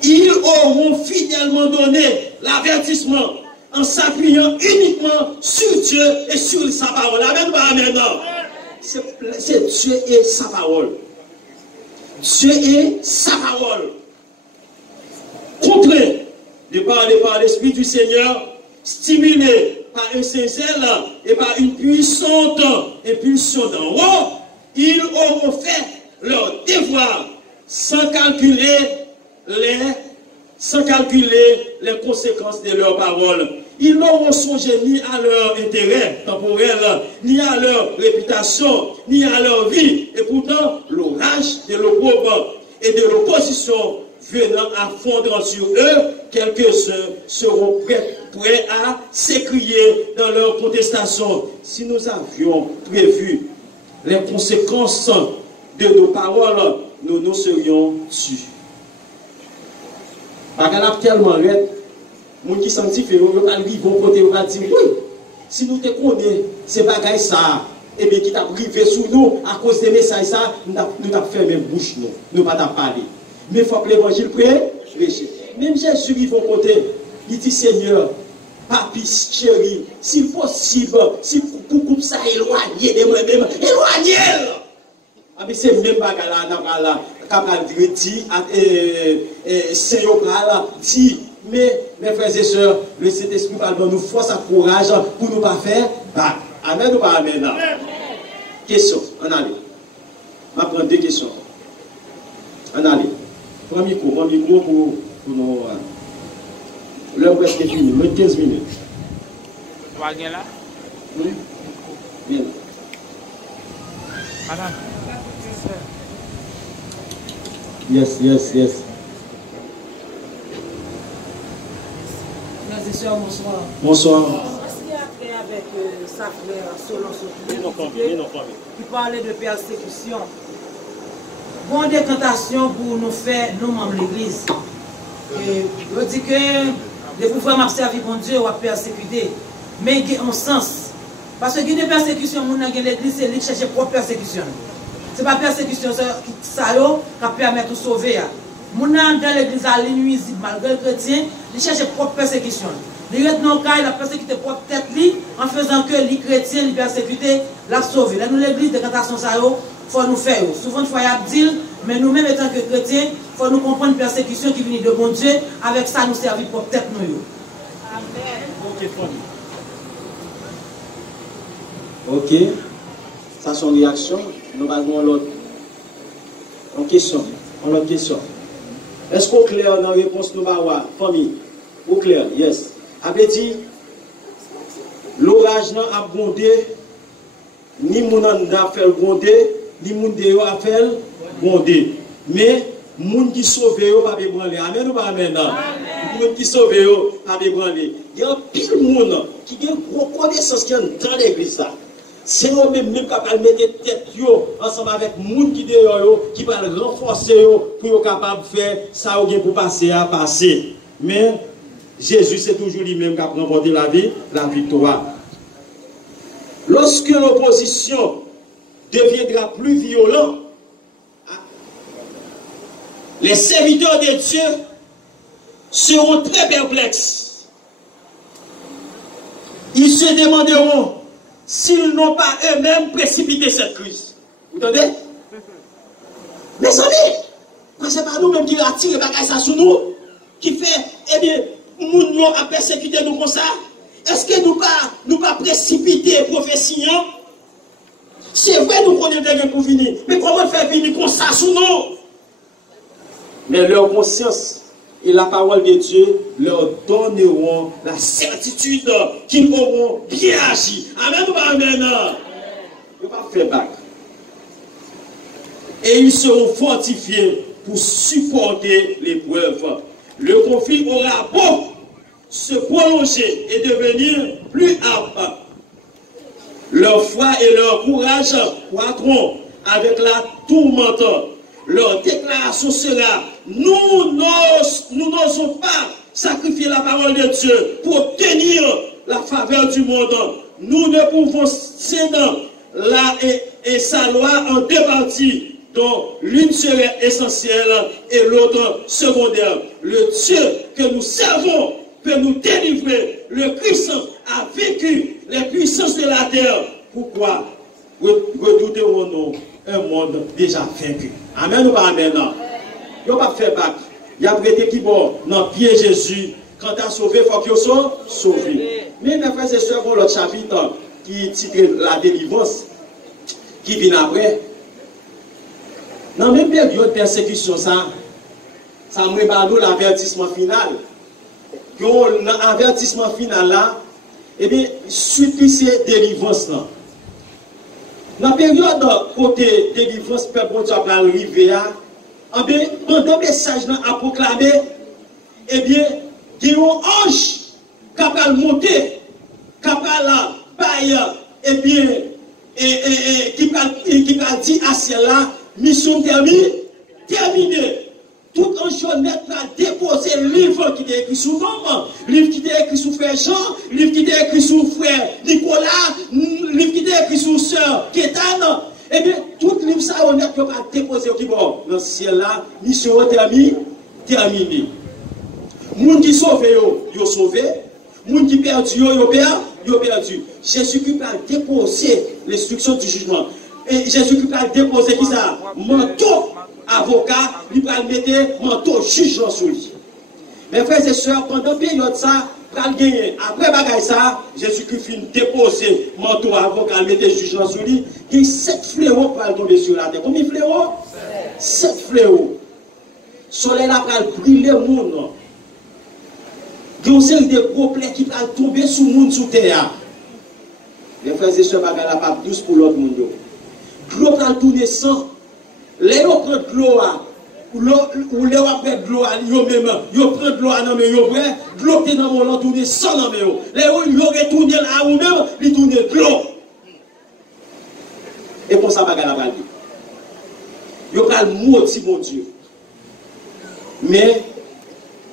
Ils auront fidèlement donné l'avertissement en s'appuyant uniquement sur Dieu et sur sa parole. Amen, amen. C'est Dieu et sa parole. Dieu et sa parole. Contraint de parler par l'Esprit du Seigneur, stimulé par un sincère et par une puissante impulsion d'en haut, ils auront fait leur devoir sans calculer les conséquences de leurs paroles. Ils n'auront songé ni à leur intérêt temporel, ni à leur réputation, ni à leur vie. Et pourtant, l'orage de l'opprobre et de l'opposition venant à fondre sur eux, quelques-uns seront prêts à s'écrier dans leur contestation. Si nous avions prévu les conséquences de nos paroles, nous nous serions tués. Bagarre tellement raide, Moun qui sanctifie, yo va arriver au côté, yo va dire oui. Si nous te connaissons, c'est bagaille ça, et bien qui t'a privé sur nous à cause des messages ça, nous t'a fait même bouche nous pas t'a parler. Mais il faut que l'évangile prêche. Même Jésus arrive au côté, il dit Seigneur, papi chéri, si possible, si pour couper ça éloigner de moi-même, éloignez-le. Ah mais c'est même bagaille là, capable de dire Seigneur dit. Mais, mes frères et sœurs, le Saint-Esprit va nous force à courage pour nous pas faire bac. Amen ou pas amen? Question, on allait. On va prendre 2 questions. On allait. Prends micro pour nous. L'heure presque finie, 15 minutes. Tu vas gagner là? Oui. Bien. Madame. Yes. Bonsoir. Bonsoir. Est-ce qu'il y a trait avec sa frère Solon qui parlait de persécution? Bonne décantation pour nous faire, nous membres de l'église. Je dis que les pouvoirs m'a servi bon Dieu ou à persécuter. Mais il y a un sens. Parce que il y a des persécutions, dans l'église, c'est lui qui cherche propre persécution. Ce n'est pas persécution qui permet de sauver. Moun dans l'église à l'inuisible malgré le chrétien, il cherche propre persécution. Il est dans le cas, il a persécuté propre tête en faisant que les chrétiens les persécuter, la sauver. Là nous l'église de cantation ça il faut nous faire. Souvent il faut y dire, mais nous-mêmes étant que chrétiens, il faut nous comprendre la persécution qui vient de bon Dieu, avec ça nous servir propre tête nous. Amen. OK. Ça son réaction, nous allons l'autre. En question. Est-ce qu'on clair dans la réponse nous va voir, famille? Au clair, yes. Après dit, l'orage n'a pas bondé, ni mon n'a fait bondé, ni mon déo a fait bondé. Mais, moun qui sauve yo pas ébranler. Amen ou pas amen? Moun qui sauve yo pas ébranler. Il y a pile monde qui a une reconnaissance qui est dans l'église là. C'est eux-mêmes qui peuvent mettre tête ensemble avec les gens qui sont qui peuvent renforcer pour être capable de faire ça pour passer à passer. Mais Jésus, c'est toujours lui-même qui a remporté la vie, la victoire. Lorsque l'opposition deviendra plus violente, les serviteurs de Dieu seront très perplexes. Ils se demanderont s'ils n'ont pas eux-mêmes précipité cette crise. Vous entendez? Mes amis, c'est pas nous-mêmes qui attirent les bagages sur nous, qui fait, eh bien, nous a persécuté nous comme ça. Est-ce que nous pas précipiter prophétie? C'est vrai, nous connaissons pour venir, mais comment faire venir comme ça sur nous? Mais leur conscience et la parole de Dieu leur donneront la certitude qu'ils auront bien agi. Amen ou pas amen? Ils ne vont pas faire bac. Et ils seront fortifiés pour supporter l'épreuve. Le conflit aura beau se prolonger et devenir plus âpre. Leur foi et leur courage croîtront avec la tourmente. Leur déclaration sera: nous n'osons pas sacrifier la parole de Dieu pour obtenir la faveur du monde. Nous ne pouvons céder et sa loi en 2 parties, dont l'une serait essentielle et l'autre secondaire. Le Dieu que nous servons peut nous délivrer. Le Christ a vécu les puissances de la terre. Pourquoi redouterons-nous un monde déjà vaincu? Amen ou pas amen? Il n'y a pas fait bac. Il y a prêté qui bon dans pied Jésus. Quand tu as sauvé, il faut qu'ils soient sauvés. Mais mes frères et sœurs, l'autre chapitre qui titre la délivrance, qui vient après. Dans la même période de persécution, ça me parle de l'avertissement final. Dans l'avertissement final là, eh bien, suite c'est délivrance là. Dans la période côté délivrance, peuple bon Dieu a arrivé à, pendant le message à proclamer, eh bien, il y a un ange qui a monté, qui a baillé, eh bien, qui a dit à cela, mission terminée. tout en jeunesse a déposé le livre qui est écrit sous nom, livre qui est écrit sous frère Jean, livre qui est écrit sous frère Nicolas, livre qui est écrit sous sœur Kétane. Eh bien, tout livre ça, on a déposé qui bon, dans ce ciel-là, mission terminée. Moun qui sauve, yo sauvé. Moun qui perdu, yo perdu. Jésus-Christ a déposé l'instruction du jugement. Et Jésus-Christ a déposé qui ça? Manteau avocat, il va mettre manteau juge sur lui. Mes frères et sœurs, pendant la période ça, après bagaille ça, Jésus-Christ finit déposer manteau avocat, mettre juge sur lui. Il y a 7 fléaux pour tomber sur la terre. Combien de fléaux? 7 fléaux. Le soleil là va brûler le monde. Il y a une série de gros plaies qui va tomber sur le monde sous terre. Les frères et sœurs, bagaille là pas plus pour l'autre monde. L'eau va tourner sans. Les gens prennent de l'eau, ou les gens prennent de l'eau, ils prennent de l'eau, de l'eau qui est dans mon lot, tourner sans dans mes eaux. Les gens, ils retournent là où même, ils tournent de l'eau. Et pour ça, bagarre la balle. Ils vont maudire mon Dieu. Mais,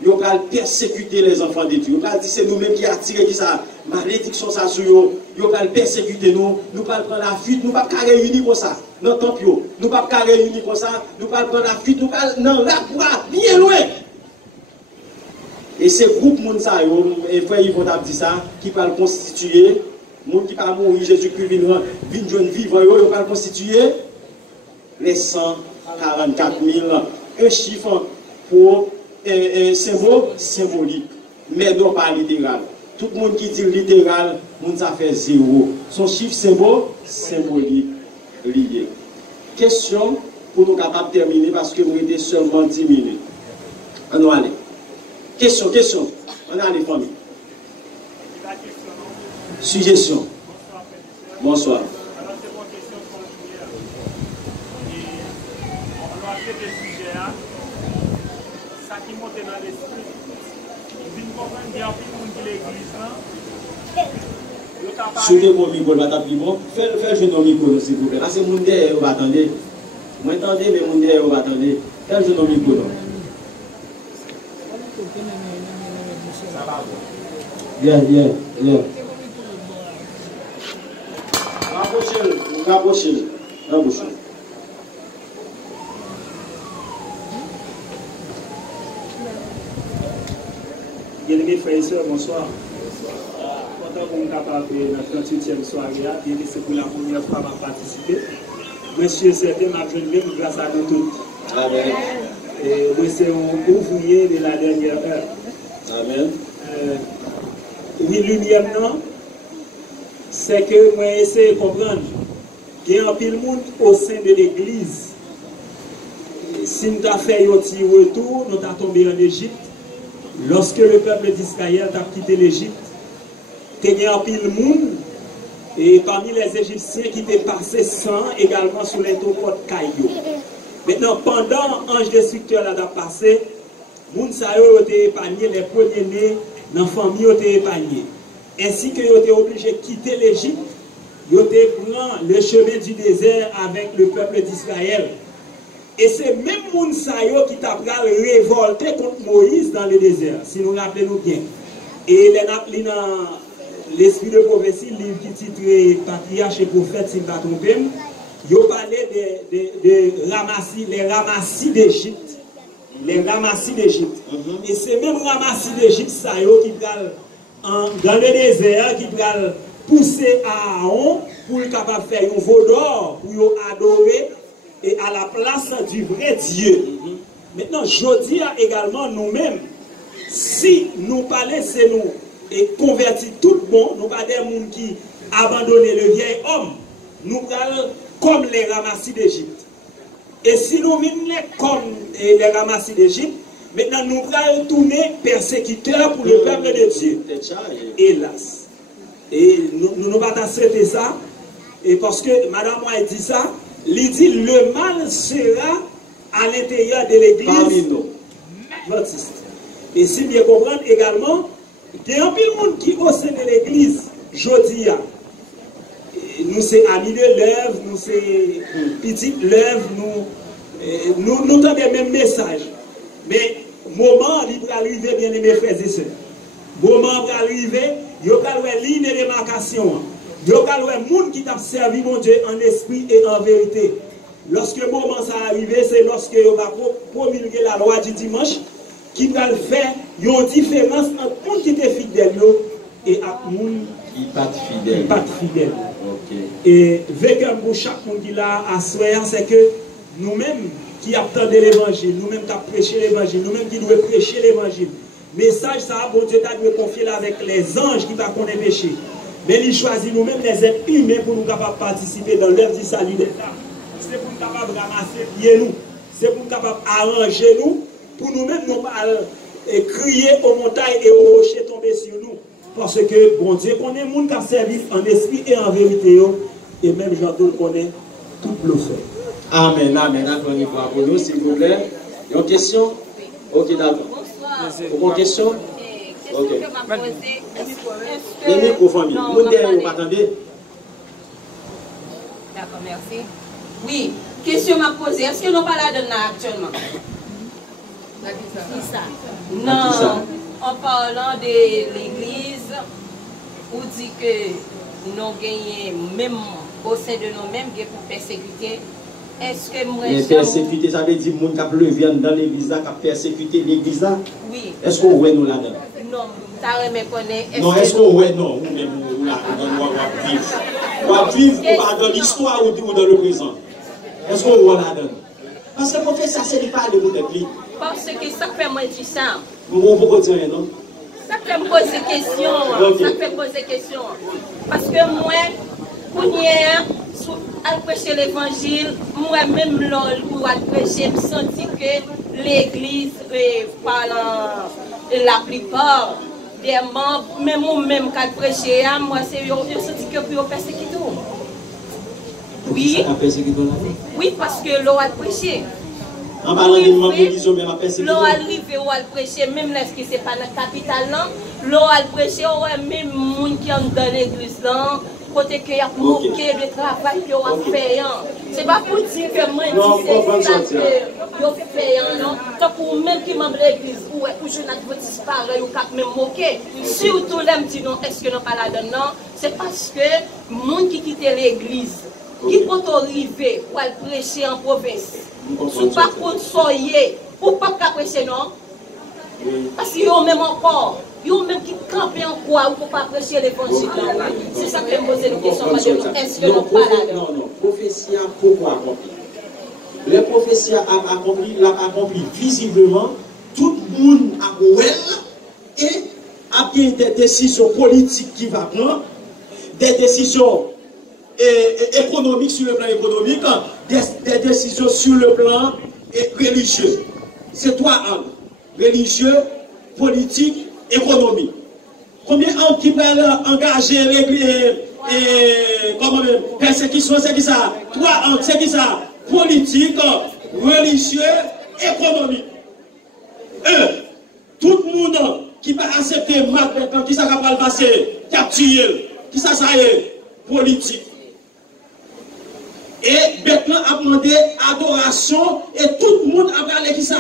ils vont persécuter les enfants de Dieu. Ils vont dire c'est nous-mêmes qui attirons qui ça, malédiction ça sur eux. Ils vont persécuter nous, nous ne pouvons pas prendre la fuite, nous ne pouvons pas réunir comme ça. Dans le temple, nous ne pouvons pas réunir comme ça, nous ne pouvons pas prendre la fuite, nous ne pouvons pas dans la boîte, bien loin. Et ces groupes, et frère Yves vont dire ça, qui peuvent constituer, les gens qui peuvent mourir, Jésus-Christ vient de vivre, ils peuvent constituer les 144 000. Un chiffre pour symbolique, mais non pas littéral. Tout le monde qui dit littéral, ça fait 0. Son chiffre symbolique lié. Question pour nous capables de terminer parce que vous êtes seulement 10 minutes. On va aller. Question. On a les familles. Suggestion. Bonsoir. Alors, c'est mon question continuelle. On va faire des sujets, ça qui monte dans l'esprit. Vous comprenez bien, puis on dit l'église, Soutez mon micro, va t'appeler bon. Faites jouer mon micro, s'il vous plaît. Parce que mon derrière, on va attendre. Moi, attendez, mais mon derrière, on va attendre. Faites jouer mon micro. Ça va. Bien. Rapprochez-le. Bien aimés frères et sœurs, bonsoir. Content qu'on est capable de notre 38e soirée, bien que c'est pour la première fois que je participer. Monsieur certain m'a jeune grâce à nous tous. Amen. Et nous sommes ouvriers de la dernière heure. Amen. Oui, lumière, non, c'est que moi essayer de comprendre. Il y a un pile monde au sein de l'église. Si nous avons fait un petit retour, nous avons tombé en Égypte. Lorsque le peuple d'Israël a quitté l'Égypte, il y a un pile monde, et parmi les Égyptiens qui étaient passés sans également sous les topos de Caillou. Maintenant, pendant l'ange destructeur a passé, les gens ont été épargnés, les premiers-nés dans la famille ont été épargnés. Ainsi qu'ils ont été obligés de quitter l'Égypte, ils ont été pris le chemin du désert avec le peuple d'Israël. Et c'est même les gens qui t'a révolté contre Moïse dans le désert, si nous rappelons bien. Et l'esprit de prophétie, le livre qui titre Patriarche et prophète, si je ne me trompe pas, ils ont parlé les ramassis d'Égypte. Les ramassis d'Égypte. Et c'est même ramassis d'Égypte qui dans le désert, qui va pousser à Aaron pour être capable de faire un veau d'or, pour adorer et à la place du vrai Dieu. Maintenant, je dis également nous-mêmes, si nous pas laissons nous et convertir tout le monde, nous pas des gens qui abandonnent le vieil homme, nous parlons comme les ramassis d'Égypte. Et si nous venons comme les ramassis d'Égypte, maintenant nous allons tourner persécuteurs pour le peuple de Dieu. Hélas. Et nous ne pas accepter ça. Et parce que Madame Moïse dit ça, il dit le mal sera à l'intérieur de l'église. Et si bien comprendre également, il y a un peu de monde qui au sein de l'église, je dis, nous c'est amis de l'œuvre, nous c'est petite l'œuvre, nous avons les mêmes messages. Mais moment il va arriver, bien aimés frères et sœurs. Moment va arriver, il y a une ligne de démarcation. Il y a des gens qui t'a servi mon Dieu en esprit et en vérité. Lorsque le moment ça arrive, c'est lorsque vous va promulguer la loi du dimanche qui va faire une différence entre les gens qui étaient fidèles et les gens qui ne sont pas fidèles. Okay. Et avec pour chaque monde qui l'a à souhaiter, c'est que nous-mêmes qui attendons l'évangile, nous-mêmes qui prêchons l'évangile, nous-mêmes qui devons prêcher l'évangile, message ça, bon Dieu t'a dû confier avec les anges qui va connaître péché. Mais il choisit nous-mêmes les êtres humains pour nous capables de participer dans l'œuvre du salut des âmes. C'est pour nous capables de ramasser pieds nous, c'est pour nous capables d'arranger nous, pour nous-mêmes nous pas crier aux montagnes et aux rochers tomber sur nous. Parce que bon Dieu connaît le monde qui a servi en esprit et en vérité, et même Jean-Paul connaît tout le fait. Amen, amen. Encore une fois pour nous, s'il vous plaît. Il y a une question? Ok, d'accord. Bonsoir. Une question? Ok. Les micros, famille. Vous m'attendez? D'accord, merci. Oui, question m'a posée. Est-ce que nous pas la donne actuellement? Qui ça? Non, en parlant de l'église, on dit que nous gagnons même au sein de nous-mêmes pour persécuter. Est-ce que moi persécuter, ça veut dire que les gens qui levé dans l'église, qui ont persécuté l'église? Oui. Est-ce qu'on voit nous là-dedans? Non, ça me connaît. Non, est-ce qu'on voit non? Ou là, on vivre. On va vivre dans l'histoire ou dans le présent. Est-ce qu'on voit là-dedans? Parce que pour faire ça, c'est pas de votre église. Parce que ça fait moi du sang. Vous pouvez dire non? Ça fait me poser question. Ça fait me poser question. Parce que moi, pour à prêcher l'évangile, moi-même, pour prêcher, je me sens que l'église, par la plupart des membres, même moi-même, quand je prêche, moi, je sens que pour persécuter. Oui. Oui, parce que l'on a prêché. En parlant de membres de l'église, on a persécuté. L'on arrive ou à prêcher, même lorsque ce n'est pas dans la capitale, l'on a prêché, on a même des gens qui sont dans l'église. Côté qu'il y a moqué le travail que vous avez fait. Ce n'est pas pour dire que moi, c'est ça que vous avez fait. Donc, pour même qui membre de l'église, ou je n'ai disparu, ou cap même moqué. Surtout, les me dit non, est-ce que nous pas là-dedans? C'est parce que les gens qui quittent l'église, qui peuvent arriver pour aller prêcher en province, sous par contre, soyez, pour pas prêcher, non? Parce qu'ils ont même encore. Ils ont même qui campent en quoi ou pour pas prêcher l'évangile. C'est ça que je me pose une question. Est-ce que nous pas là? Non, non. Prophétie a pourquoi accompli? La prophétie a accompli visiblement. Tout le monde a oué et a bien des décisions politiques qui vont prendre, des décisions économiques sur le plan économique, des décisions sur le plan religieux. C'est trois angles. Religieux, politique, économie. Combien d'hommes qui peuvent engager l'église persécution, c'est qui ça? Trois hommes, c'est qui ça? Politique, religieux, économique. Tout le monde qui va accepter maintenant, qui ça va le passer, qui a tué, qui ça y est, politique. Et maintenant a demandé adoration et tout le monde a parlé qui ça?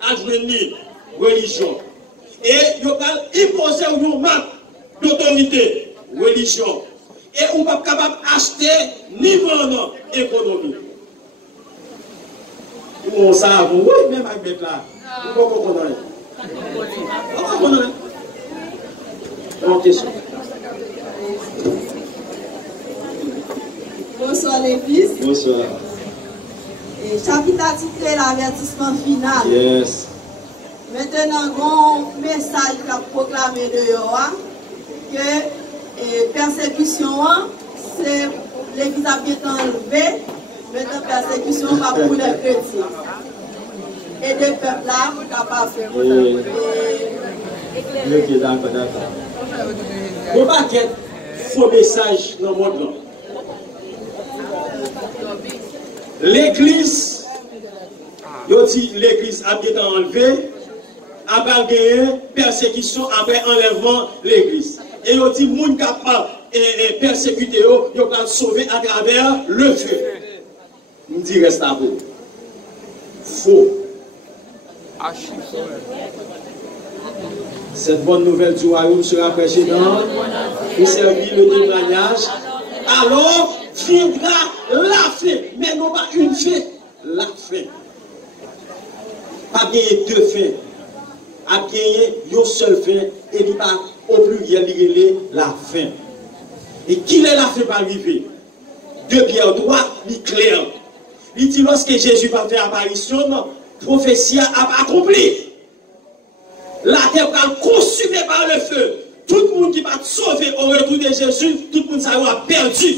À joindre religion. Et il va imposer une marque d'autorité, religion. Et on va pas capable d'acheter niveau économique. On savent, oui, même avec mettre là. On va comprendre. On va comprendre. Bonne question. Bonsoir les fils. Bonsoir. Et chapitre a titré l'avertissement final. Yes. Maintenant, un message qui a proclamé dehors que persécution, c'est l'église a bien enlevé. Maintenant, persécution va pour les chrétiens. Et des peuples là, on n'a pas fait. Ok, d'accord. Bon, pas qu'il faux message dans le monde. L'église, l'église a bien enlevé, a gagné persécution après enlèvement l'église. Et il dit, les gens capable de persécuter, ils vont sauver à travers le feu. Nous disons, reste à vous. Faux. Cette bonne nouvelle du royaume sera prêchée dans et servir le témoignage. Alors viendra la fin, mais non pas une fin, la fin. Pas gagner deux fins, à gagner une seule fin, et il pas au pluriel la fin. Et qui est la fin par arriver? 2 Pierre 3, il clair. Il dit lorsque Jésus va faire apparition, prophétie a accompli. La terre va consumée par le feu. Tout le monde qui va sauver au retour de Jésus, tout le monde sera perdu.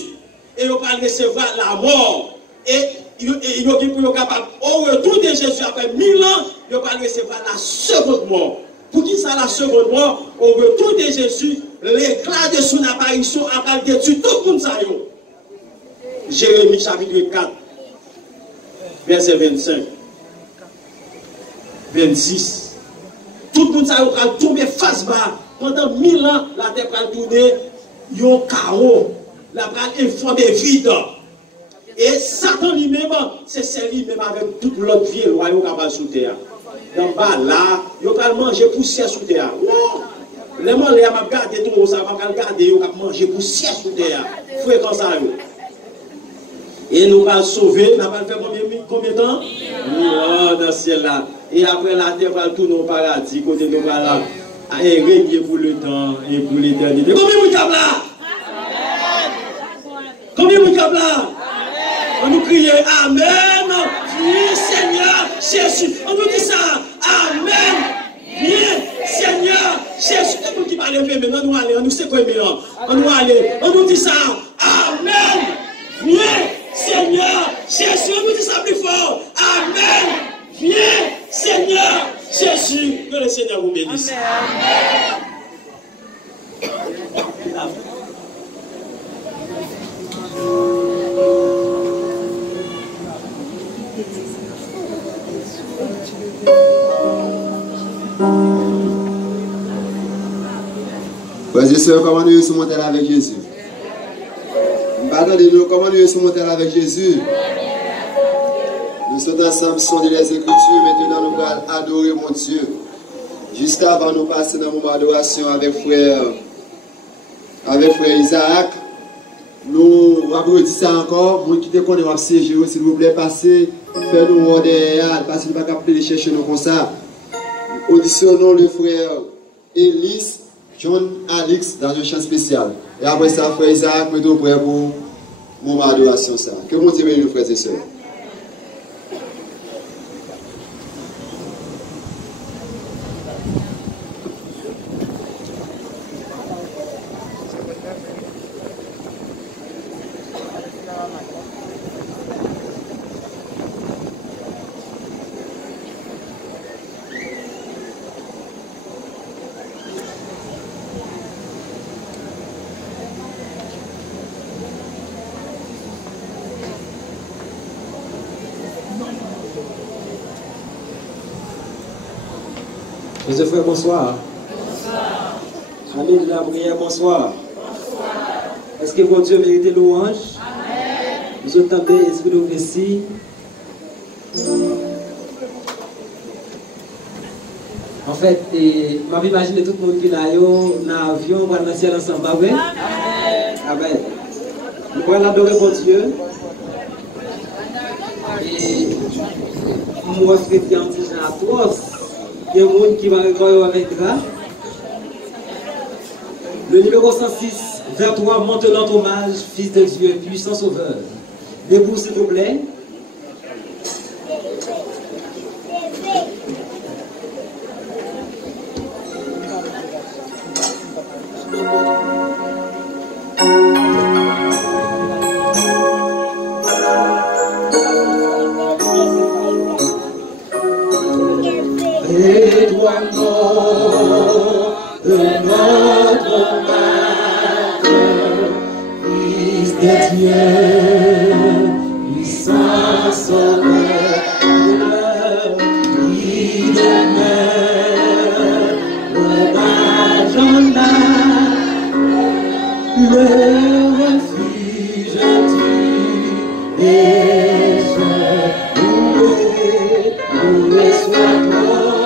Et il va recevoir la mort. Et il est capable, au retour de Jésus, après 1000 ans, il va recevoir la seconde mort. Pour qui ça la seconde mort? Au retour de Jésus, l'éclat de son apparition a détruit tout le monde. Jérémie chapitre 4, verset 25, 26. Tout le monde va tomber face bas. Pendant 1000 ans, la terre va tourner, il y a un chaos. La terre va informer vide. Et Satan lui-même, c'est celle lui-même avec toute l'autre vie, le royaume qui va sous terre. Dans bas là, il va manger poussière sous terre. Les gens qui vont garder tout ça, vont garder, ils vont manger poussière sous terre. Il faut comme ça. Et nous allons sauver, nous allons faire combien de temps? Oh, dans le ciel là. Et après la terre va tourner au paradis, côté nous allons régner pour le temps et pour l'éternité. Combien de temps là? Combien de temps là? On nous crie Amen. Viens Seigneur Jésus. On nous dit ça. Amen. Viens Seigneur Jésus. Tout le monde qui parle maintenant, nous allons, on nous sait quoi meilleur. On nous aller. On nous dit ça. Amen. Viens Seigneur Jésus. On nous dit ça plus fort. Amen. Viens Seigneur Jésus. Que le Seigneur vous bénisse. Amen. Frères et sœurs, comment nous sommes montés avec Jésus? Attendez-nous, comment nous sommes montés avec Jésus? Nous sommes ensemble, sont les Écritures, maintenant nous allons adorer mon Dieu. Juste avant nous passer dans le moment d'adoration avec frère Isaac, nous applaudissons ça encore. Vous qui te connaissez, vous siéger, s'il vous plaît, passez, faites-nous un derrière, parce qu'il ne va pas appeler chercher nous comme ça. Auditionnons le frère Ellis John Alex dans un chant spécial. Et après ça, frère Isaac, mettons prêt pour le moment d'adoration. Que mon Dieu bénisse nos frères et sœurs. Mes frères, bonsoir. Amis de la prière, bonsoir. Est-ce que votre Dieu mérite louange? Nous entendez l'esprit de prophétie. En fait, je m'imagine tout le monde qui est là, dans l'avion, dans le ciel ensemble. Amen. Amen. Nous allons adorer votre Dieu. Et moi, je suis un petit peu atroce. Il y a un monde qui va recueillir avec grâce. Le numéro 106, vers toi, maintenant hommage, Fils de Dieu, puissant sauveur. Debout, s'il vous plaît. Loué soit ton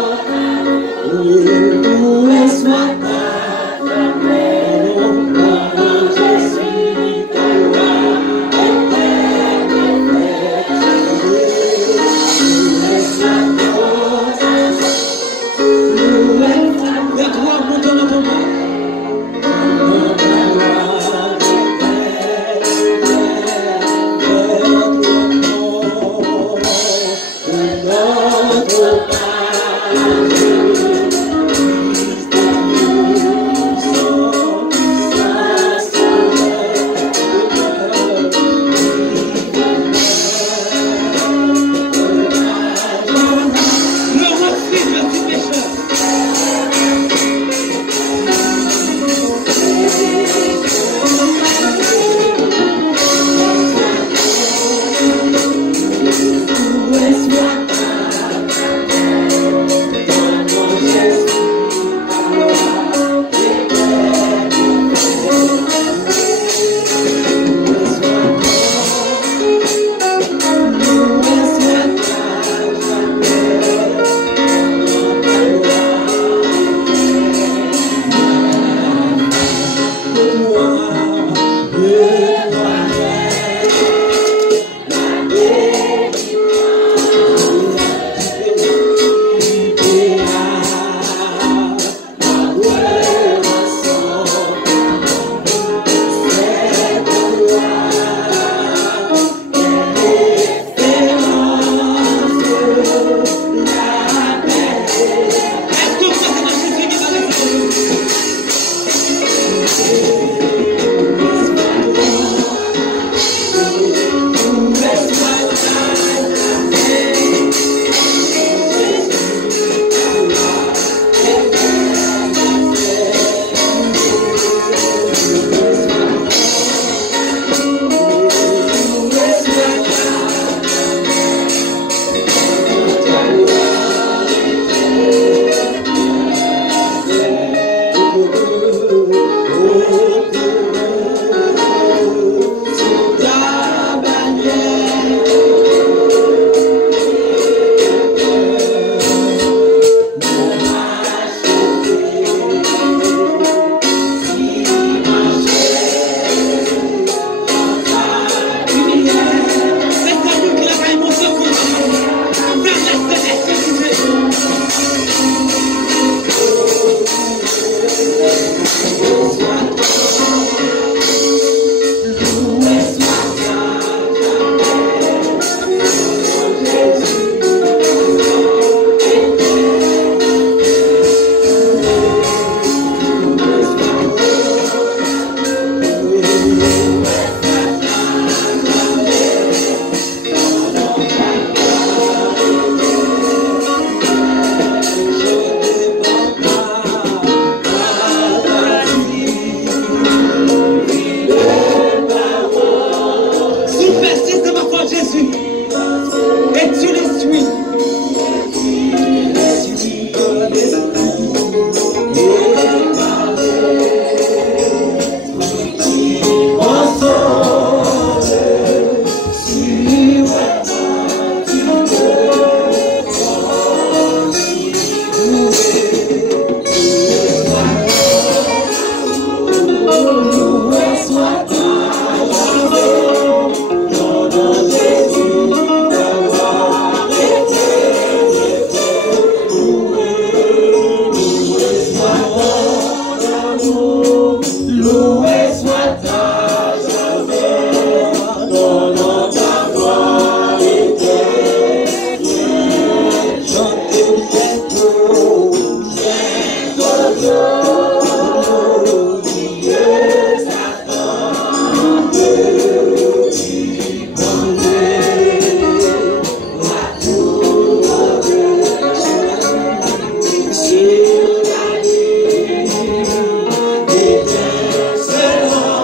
Seul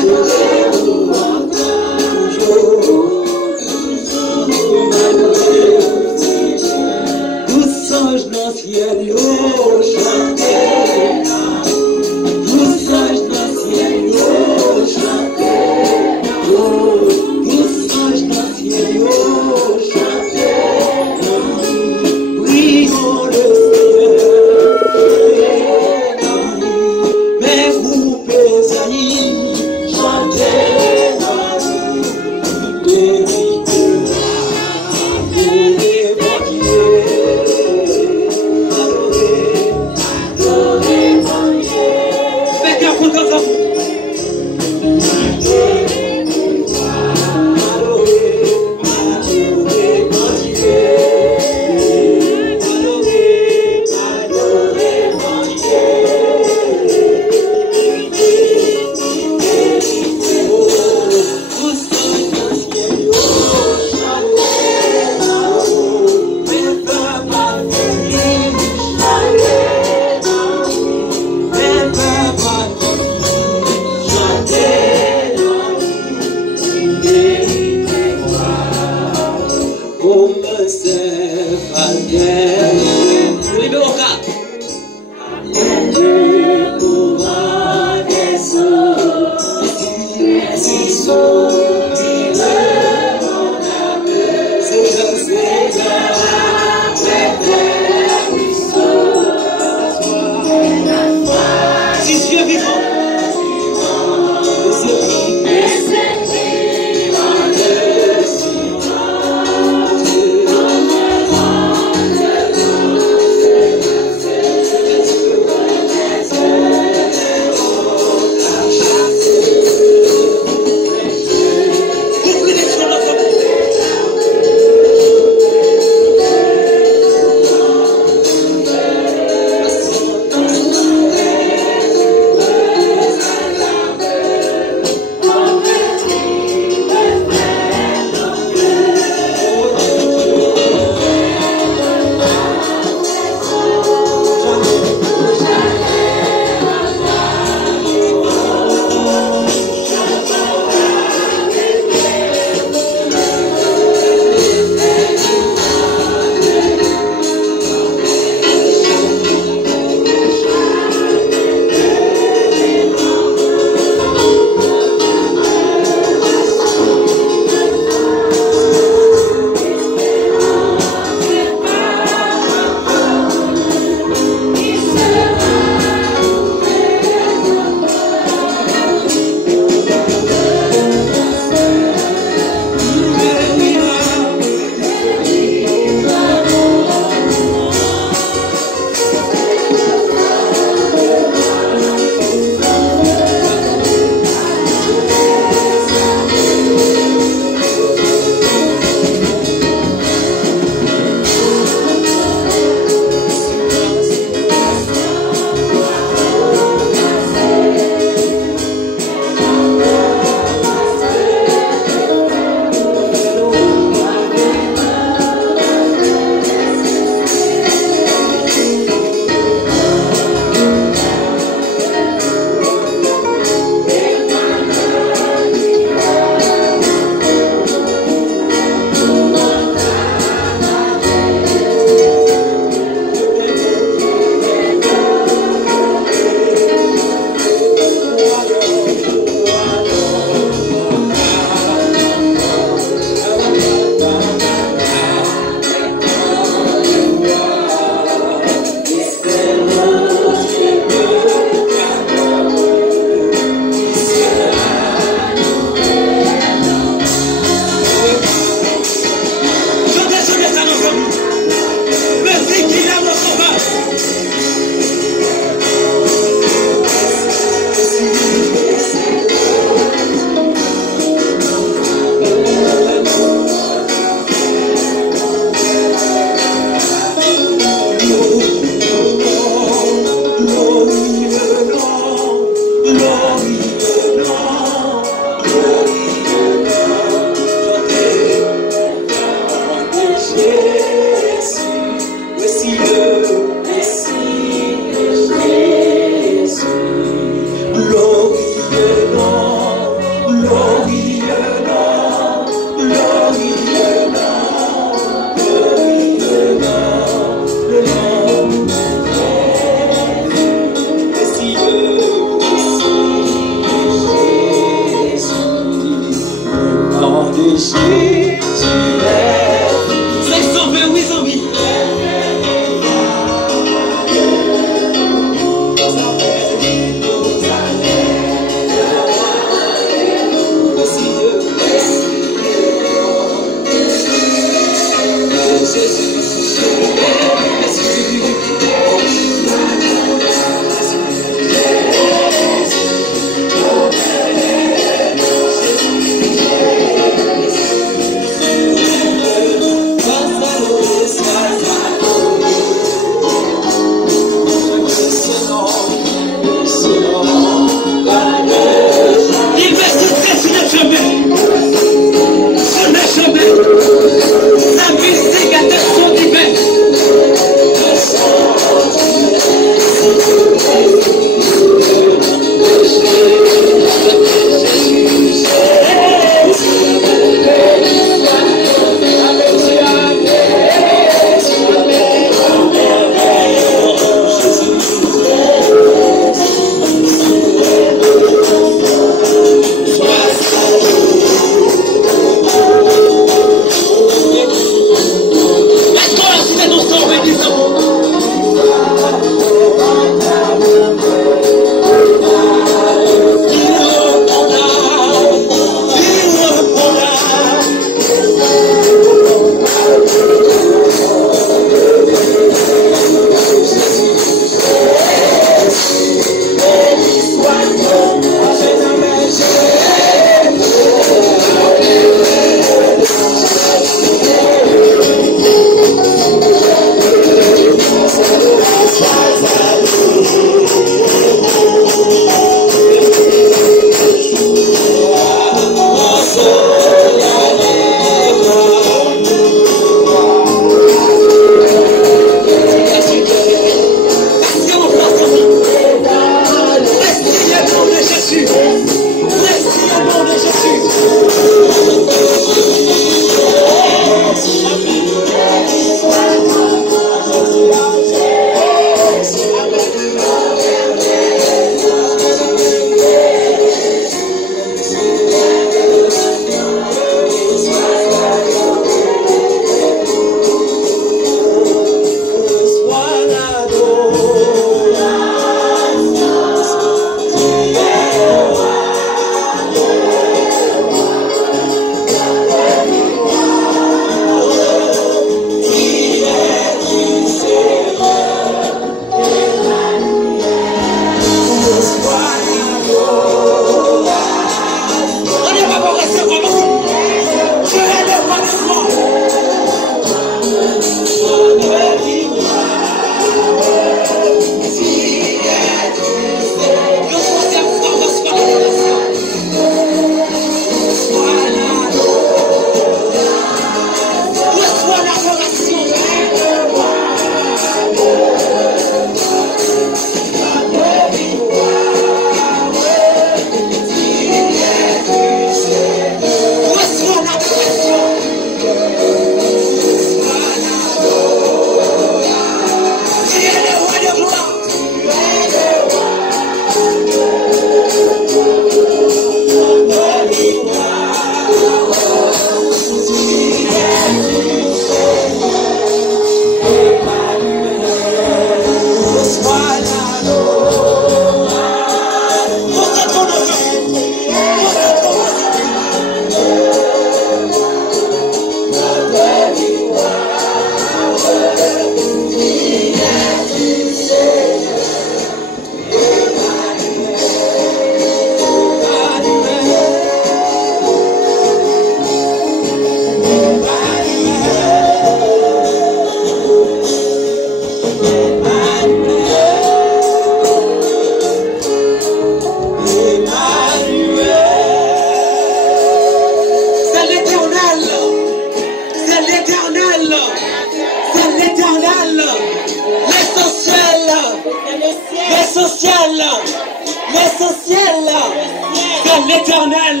c'est l'éternel.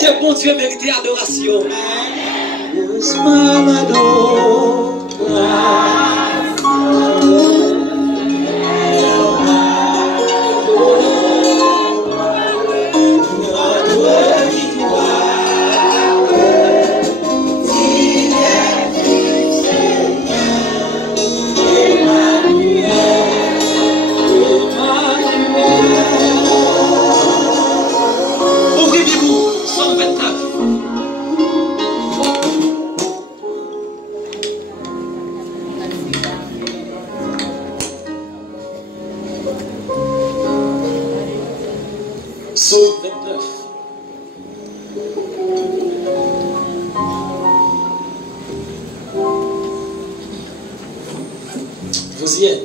Que bon Dieu mérite adoration. Psaume 29. Vous y êtes.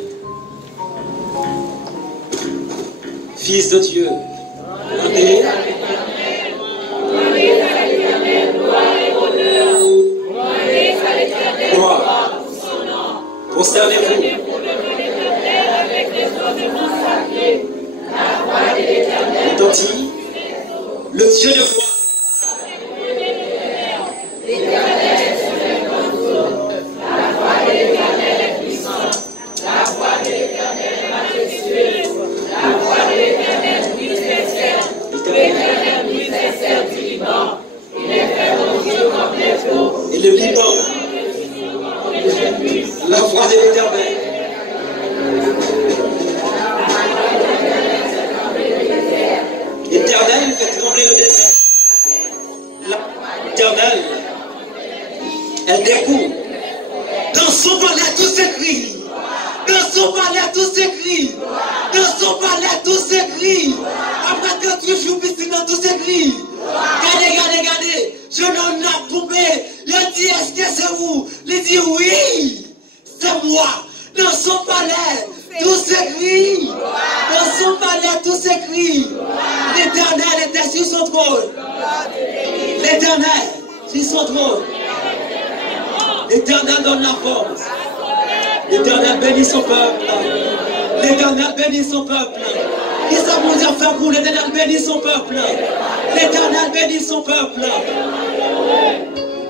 Fils de Dieu. Rendez. Gloire. Prosternez-vous. Retentit le Dieu de gloire. Et le Liban, la voix de l'Éternel. L'Éternel fait trembler le désert. L'Éternel, elle découvre. Dans son palais, tout s'écrit. Dans son palais, tout s'écrit. Dans son palais, tout s'écrit. Après 38 jours, piscine, tout s'écrit. Regardez. Je n'en ai pompé. Il dit, est-ce que c'est vous? Il dit, oui, c'est moi. Dans son palais, tout s'écrit. Dans son palais, tout s'écrit. L'Éternel était sur son trône. L'Éternel sur son trône. L'Éternel donne la force. L'Éternel bénit son peuple. L'Éternel bénit son peuple. Qu'est-ce que mon Dieu fait pour l'Éternel bénit son peuple? L'Éternel bénit son peuple.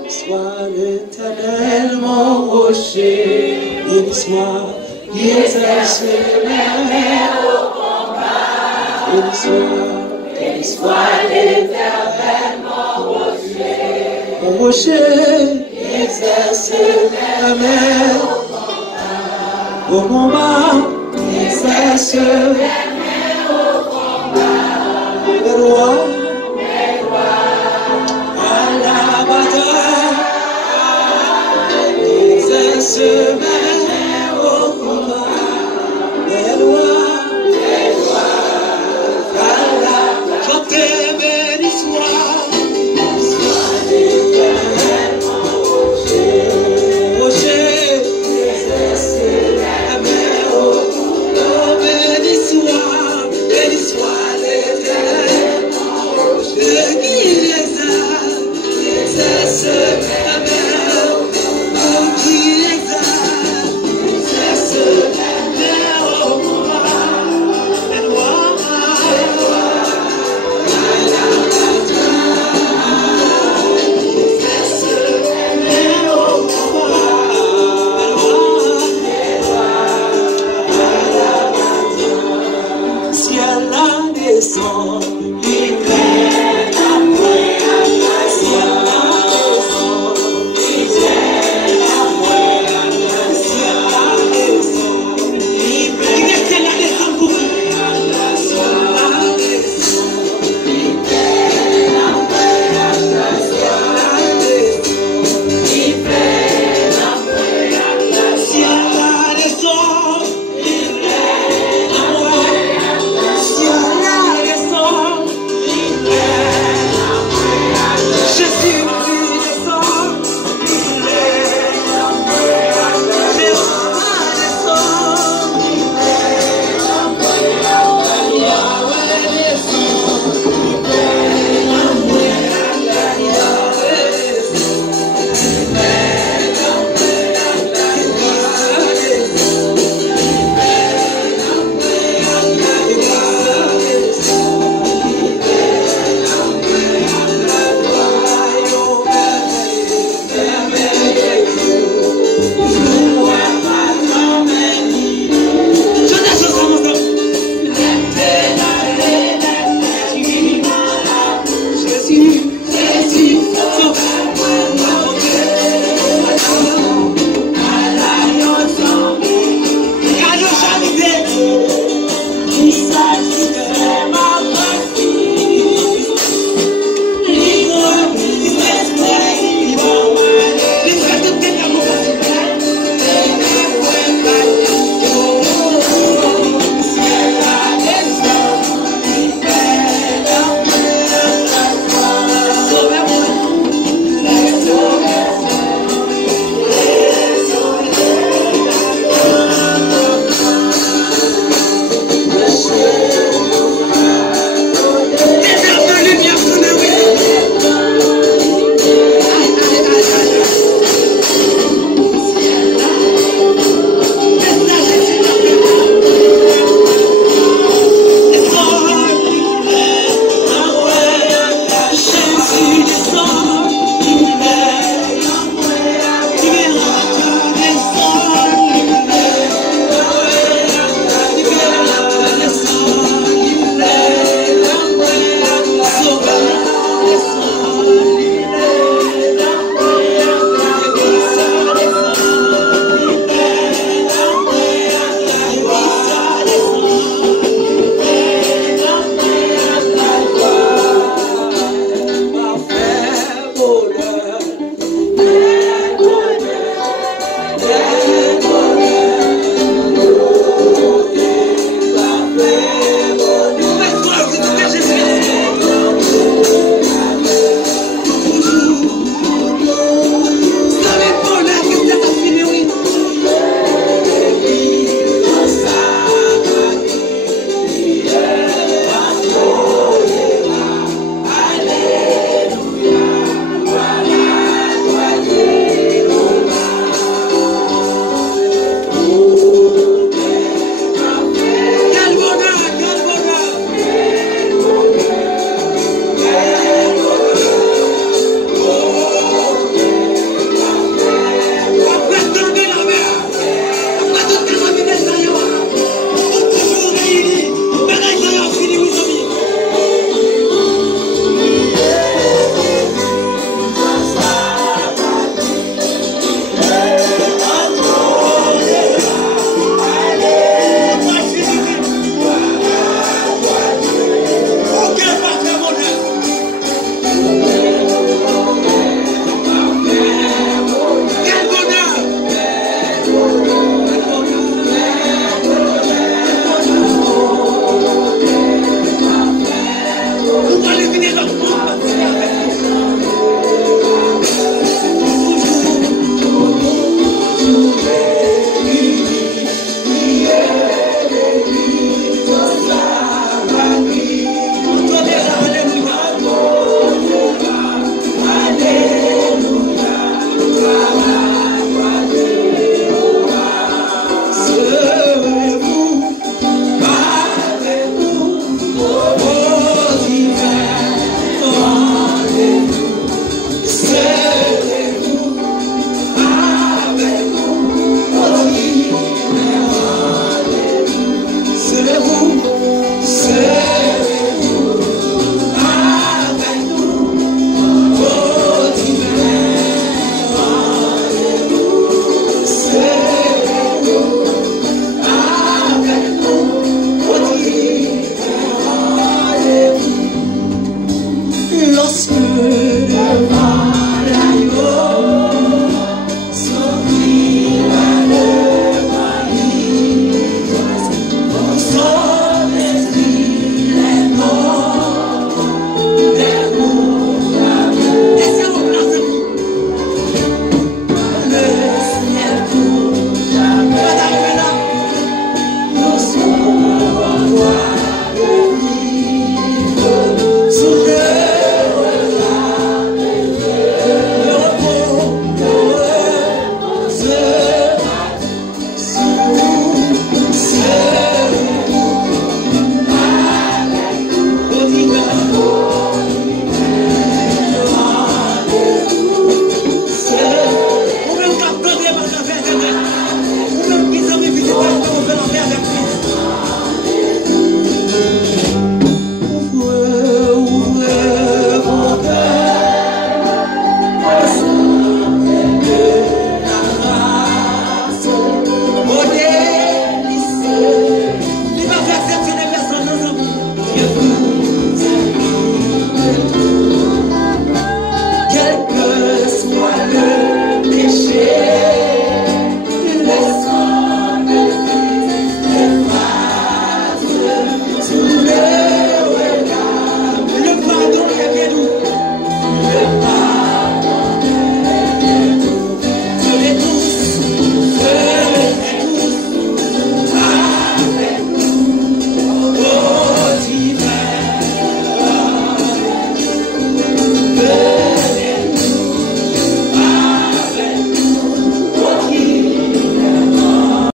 Sois l'Éternel mon rocher, béni soit, qui exerce au combat. Béni soit l'Éternel mon rocher, qui exerce la mer au combat, qui exerce la mer au combat. Les rois à la bataille, qui exerce la mer au combat. Les rois à la bataille, chantez béni soit.